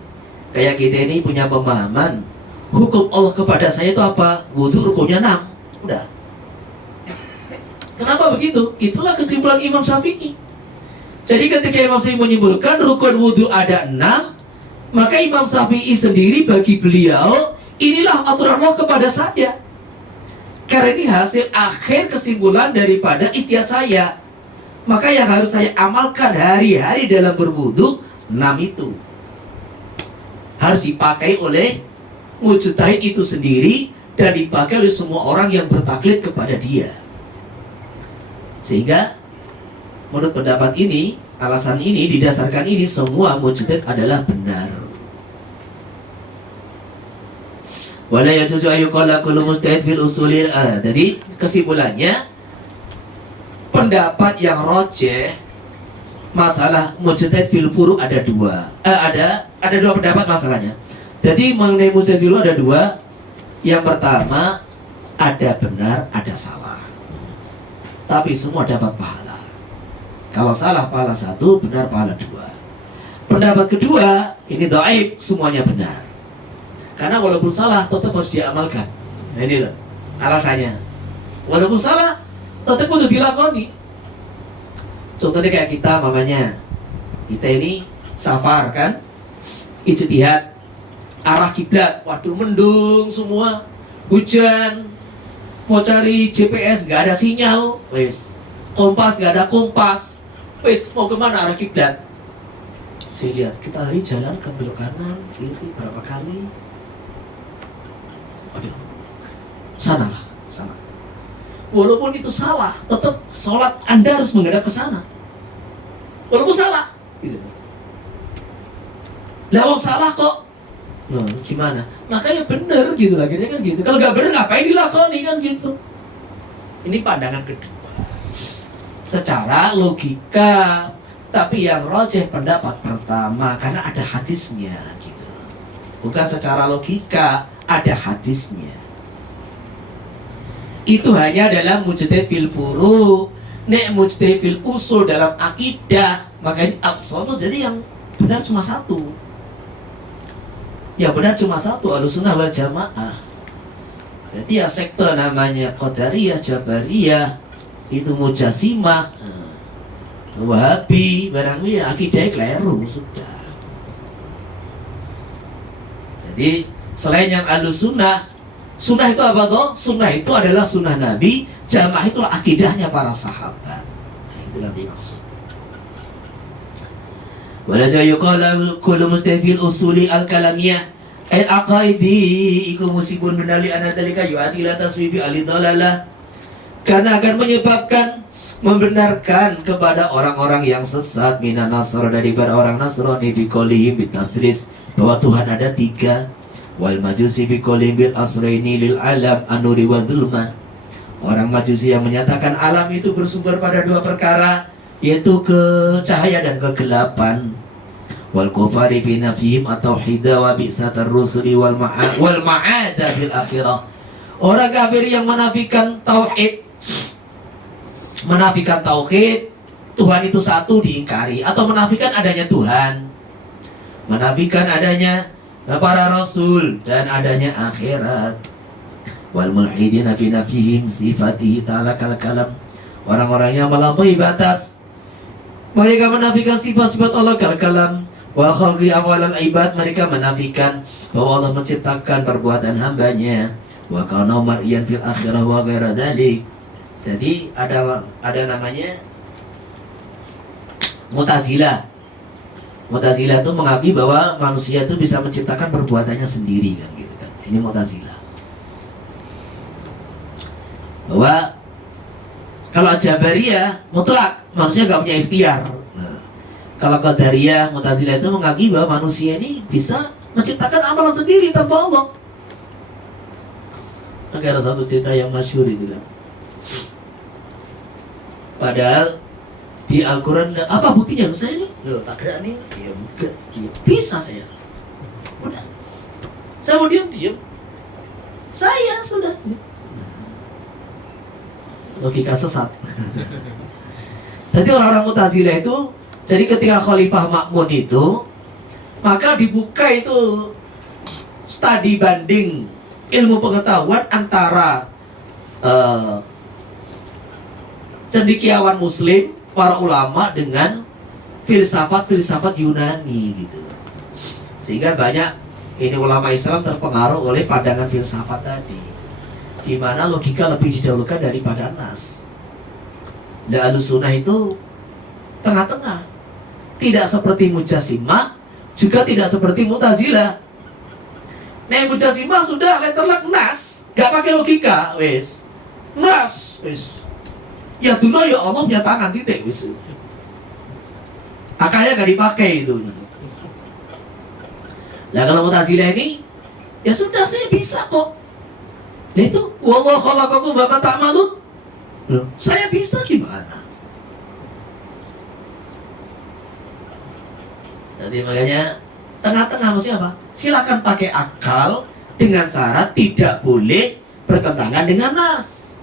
kayak kita ini punya pemahaman hukum Allah kepada saya itu apa? Wudu rukunnya 6. Udah. Kenapa begitu? Itulah kesimpulan Imam Syafi'i. Jadi ketika Imam Syafi'i menyimpulkan rukun wudu ada 6, maka Imam Syafi'i sendiri bagi beliau, inilah aturan Allah kepada saya. Karena ini hasil akhir kesimpulan daripada istihad saya, maka yang harus saya amalkan hari-hari dalam berwudu 6 itu harus dipakai oleh mujtahid itu sendiri dan dipakai oleh semua orang yang bertaklid kepada dia. Sehingga menurut pendapat ini, alasan ini, didasarkan ini, semua mujtahid adalah benar. Wala yajuzu ayyuqala kullu mujtahid fil usulil. Jadi kesimpulannya, pendapat yang rajih masalah mujtahid fil furu' ada 2. Ada 2 pendapat masalahnya. Jadi mengenai mujtahid fil furu' ada 2. Yang pertama, ada benar, ada salah, tapi semua dapat pahala. Kalau salah pahala 1, benar pahala 2. Pendapat kedua, ini dhaif, semuanya benar. Karena walaupun salah tetap harus diamalkan. Nah, inilah alasannya. Walaupun salah tetap harus dilakoni. Contohnya kayak kita, mamanya kita ini safar kan, ijtihad arah kiblat, waduh mendung semua, hujan, mau cari GPS nggak ada sinyal, wes kompas nggak ada kompas, wes mau kemana arah kiblat? Saya lihat kita hari jalan ke belok kanan kiri berapa kali, aduh sana lah, sana. Walaupun itu salah, tetap sholat Anda harus menghadap ke sana. Walaupun salah, gitu. Lah wong salah kok. Nah, gimana? Makanya benar gitu lah, akhirnya kan gitu. Kalau nggak benar ngapain dilakoni kan gitu. Ini pandangan kedua. Secara logika, tapi yang rajih pendapat pertama karena ada hadisnya gitu. Bukan secara logika, ada hadisnya. Itu hanya dalam mujtahid fil furu'. Nek mujtahid fil usul dalam akidah, maka ini absolut, jadi yang benar cuma 1. Yang benar cuma 1, Ahlussunnah wal Jamaah. Jadi ya sekte namanya Qadariyah, Jabariyah, itu Mujassimah, Wahabi, barangnya akidahnya keliru sudah. Jadi selain yang Ahlussunnah, sunnah itu apa toh? Sunnah itu adalah sunnah Nabi, jamaah itulah akidahnya para sahabat. Nah, itulah dimaksud. Wala yuqala kullu mustafil usuli al-kalamiyah al-aqaidi iku musibun benali ana dalika yu'ati ila taswibi alidalalah, karena akan menyebabkan membenarkan kepada orang-orang yang sesat minan nasr daripada orang Nasrani fi qaulihim bitasris bahwa Tuhan ada tiga, wal majusi fi qaulihim bil asraini lil alam anuri wa dhulma. Orang Majusi yang menyatakan alam itu bersumber pada dua perkara, yaitu cahaya dan kegelapan. Wal kufari fi nafihim at-tauhid wa bi'satar rusuli wal ma'ada fil akhirah. Orang kafir yang menafikan tauhid, Tuhan itu satu diingkari, atau menafikan adanya Tuhan, menafikan adanya para rasul dan adanya akhirat. Wal mulhidina fi nafihim sifatihi ta'ala kal kalam. Orang-orang yang melampaui batas, mereka menafikan sifat-sifat Allah kal kalam. Wal khalqi awalal ibad, mereka menafikan bahwa Allah menciptakan perbuatan hambanya. Wa kana mar'iyan fil akhirah wa ghaira dzalik. Jadi ada namanya Mu'tazilah. Mu'tazilah itu mengakui bahwa manusia itu bisa menciptakan perbuatannya sendiri kan gitu kan. Ini Mu'tazilah. Bahwa kalau Jabariyah mutlak manusia gak punya ikhtiar. Nah, kalau Qadariyah, Mu'tazilah itu mengakui bahwa manusia ini bisa menciptakan amalan sendiri tanpa Allah. Maka ada satu cerita yang masyhur itu kan. Padahal di Al-Quran apa buktinya? Saya ini loh, tak gerak nih, diam. Bisa saya. Udah. Saya mau diam. Saya sudah. Logika sesat. Jadi orang-orang Mu'tazilah itu, jadi ketika Khalifah Ma'mun itu, maka dibuka itu studi banding ilmu pengetahuan antara cendekiawan Muslim, para ulama dengan filsafat Yunani gitu. Sehingga banyak ini ulama Islam terpengaruh oleh pandangan filsafat tadi, di mana logika lebih didahulukan daripada nas. Dan Ahlussunnah itu tengah-tengah, tidak seperti Mujassimah, juga tidak seperti Mu'tazilah. Nah, Mujassimah sudah letterlock nas, gak pakai logika, wes nas, wes ya dulu ya Allah punya tangan titik, wes akalnya gak dipakai itu. Nah kalau Mu'tazilah ini, ya sudah saya bisa kok. Nah itu wallahu khalaqakum wa ma ta'malun. Saya bisa gimana? Jadi makanya tengah-tengah maksudnya apa? Silakan pakai akal dengan syarat tidak boleh bertentangan dengan nas.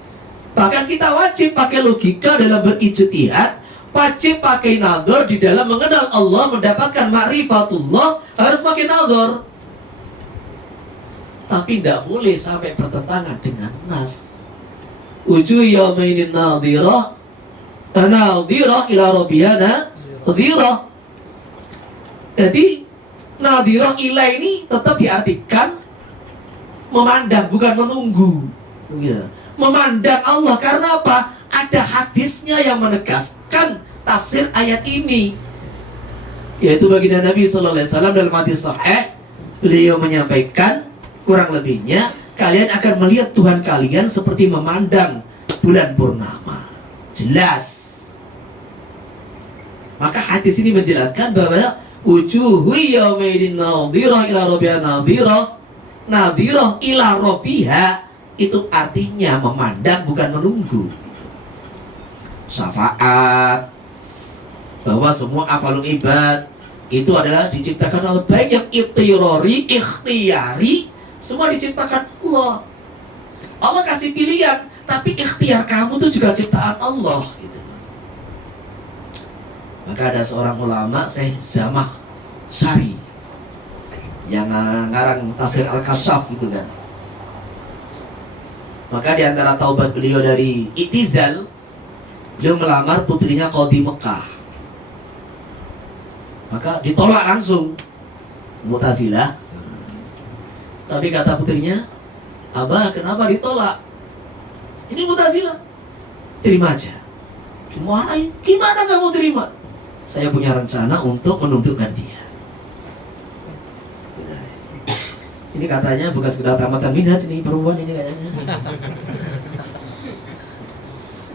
Bahkan kita wajib pakai logika dalam berijtihad, wajib pakai nazar di dalam mengenal Allah, mendapatkan ma'rifatullah, harus pakai nazar. Tapi tidak boleh sampai bertentangan dengan nas. Wujuh yaumainin nadhirah ila rabbiha nadhirah. Jadi nadhirah ila ini tetap diartikan memandang, bukan menunggu. Ya. Memandang Allah, karena apa? Ada hadisnya yang menegaskan tafsir ayat ini, yaitu baginda Nabi SAW dalam hadis sahih. Beliau menyampaikan kurang lebihnya, kalian akan melihat Tuhan kalian seperti memandang bulan purnama. Jelas. Maka hadis ini menjelaskan bahwa wujuhu yaumaidin nadhirah ila rabbiha nadhirah ila rabbiha, itu artinya memandang, bukan menunggu. Syafaat, bahwa semua afalul ibad itu adalah diciptakan oleh, baik yang ikhtiyari, semua diciptakan Allah. Allah kasih pilihan, tapi ikhtiar kamu itu juga ciptaan Allah gitu. Maka ada seorang ulama, Syekh Zamah Syari, yang ngarang tafsir Al-Kasyaf gitu kan. Maka di antara taubat beliau dari i'tizal, beliau melamar putrinya Qadhi Mekah. Maka ditolak langsung Mu'tazilah. Tapi kata putrinya, Abah kenapa ditolak? Ini Mu'tazilah. Terima aja. Gimana kamu terima? saya punya rencana untuk menundukkan dia. Ini katanya bekas kedatangan tamatan minhaj ini perempuan ini kayaknya.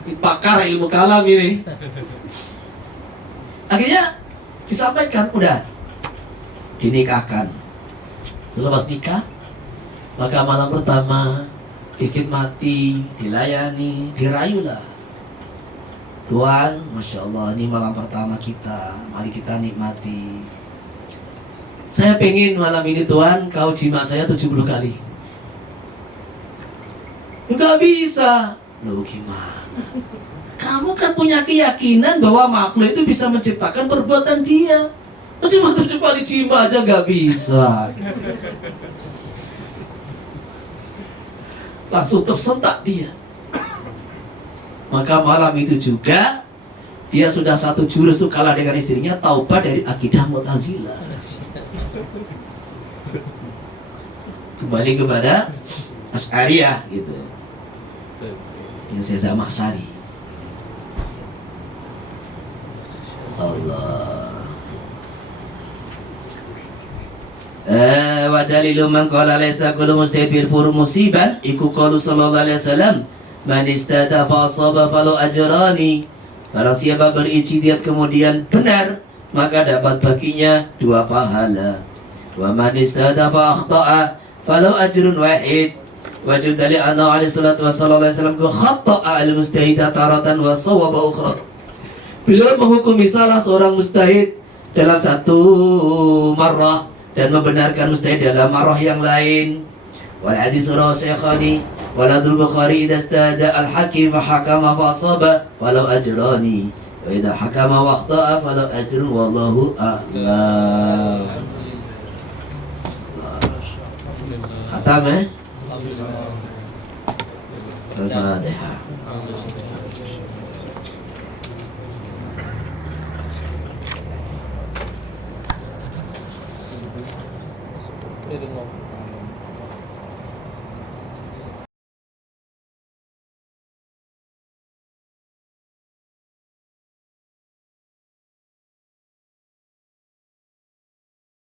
Ini pakar ilmu kalam ini. Akhirnya disampaikan, udah dinikahkan. Selepas nikah, maka malam pertama dikhidmati, dilayani, dirayulah. Tuan, Masya Allah, ini malam pertama kita, mari kita nikmati. Saya pengen malam ini Tuan, kau jima saya 70 kali. Enggak bisa. Loh gimana? Kamu kan punya keyakinan bahwa makhluk itu bisa menciptakan perbuatan dia. Cuma 7 kali jima aja gak bisa. Langsung tersentak dia. Maka malam itu juga dia sudah satu jurus tuh kalah dengan istrinya, taubat dari akidah Mu'tazilah. Kembali kepada Asy'ariyah gitu. Yang saya sama Asy'ari. Allah. Wa dalilu man qala laysa kullu mustahil furu musiban iku qalu sallallahu alaihi wasallam man istada fa asaba falu ajrani. Barang siapa berijtihad kemudian benar, maka dapat baginya 2 pahala. Wa man istada fa akhta'a falu ajrun wahid. Wa judali anna alaihi salatu wasallam khata'a al-mustahid taratan wa sawaba ukhra. Beliau menghukumi salah seorang mustahid dalam satu marrah dan membenarkan mustahid dalam marrah yang lain. Wal hadis rawahu Syekhani waladul Bukhari idza istada al-hakim wa hakama fa asaba walau ajrani wa idza hakama wa akhta'a falau ajrun wallahu a'lam. Khatam Al-Fatihah. Ini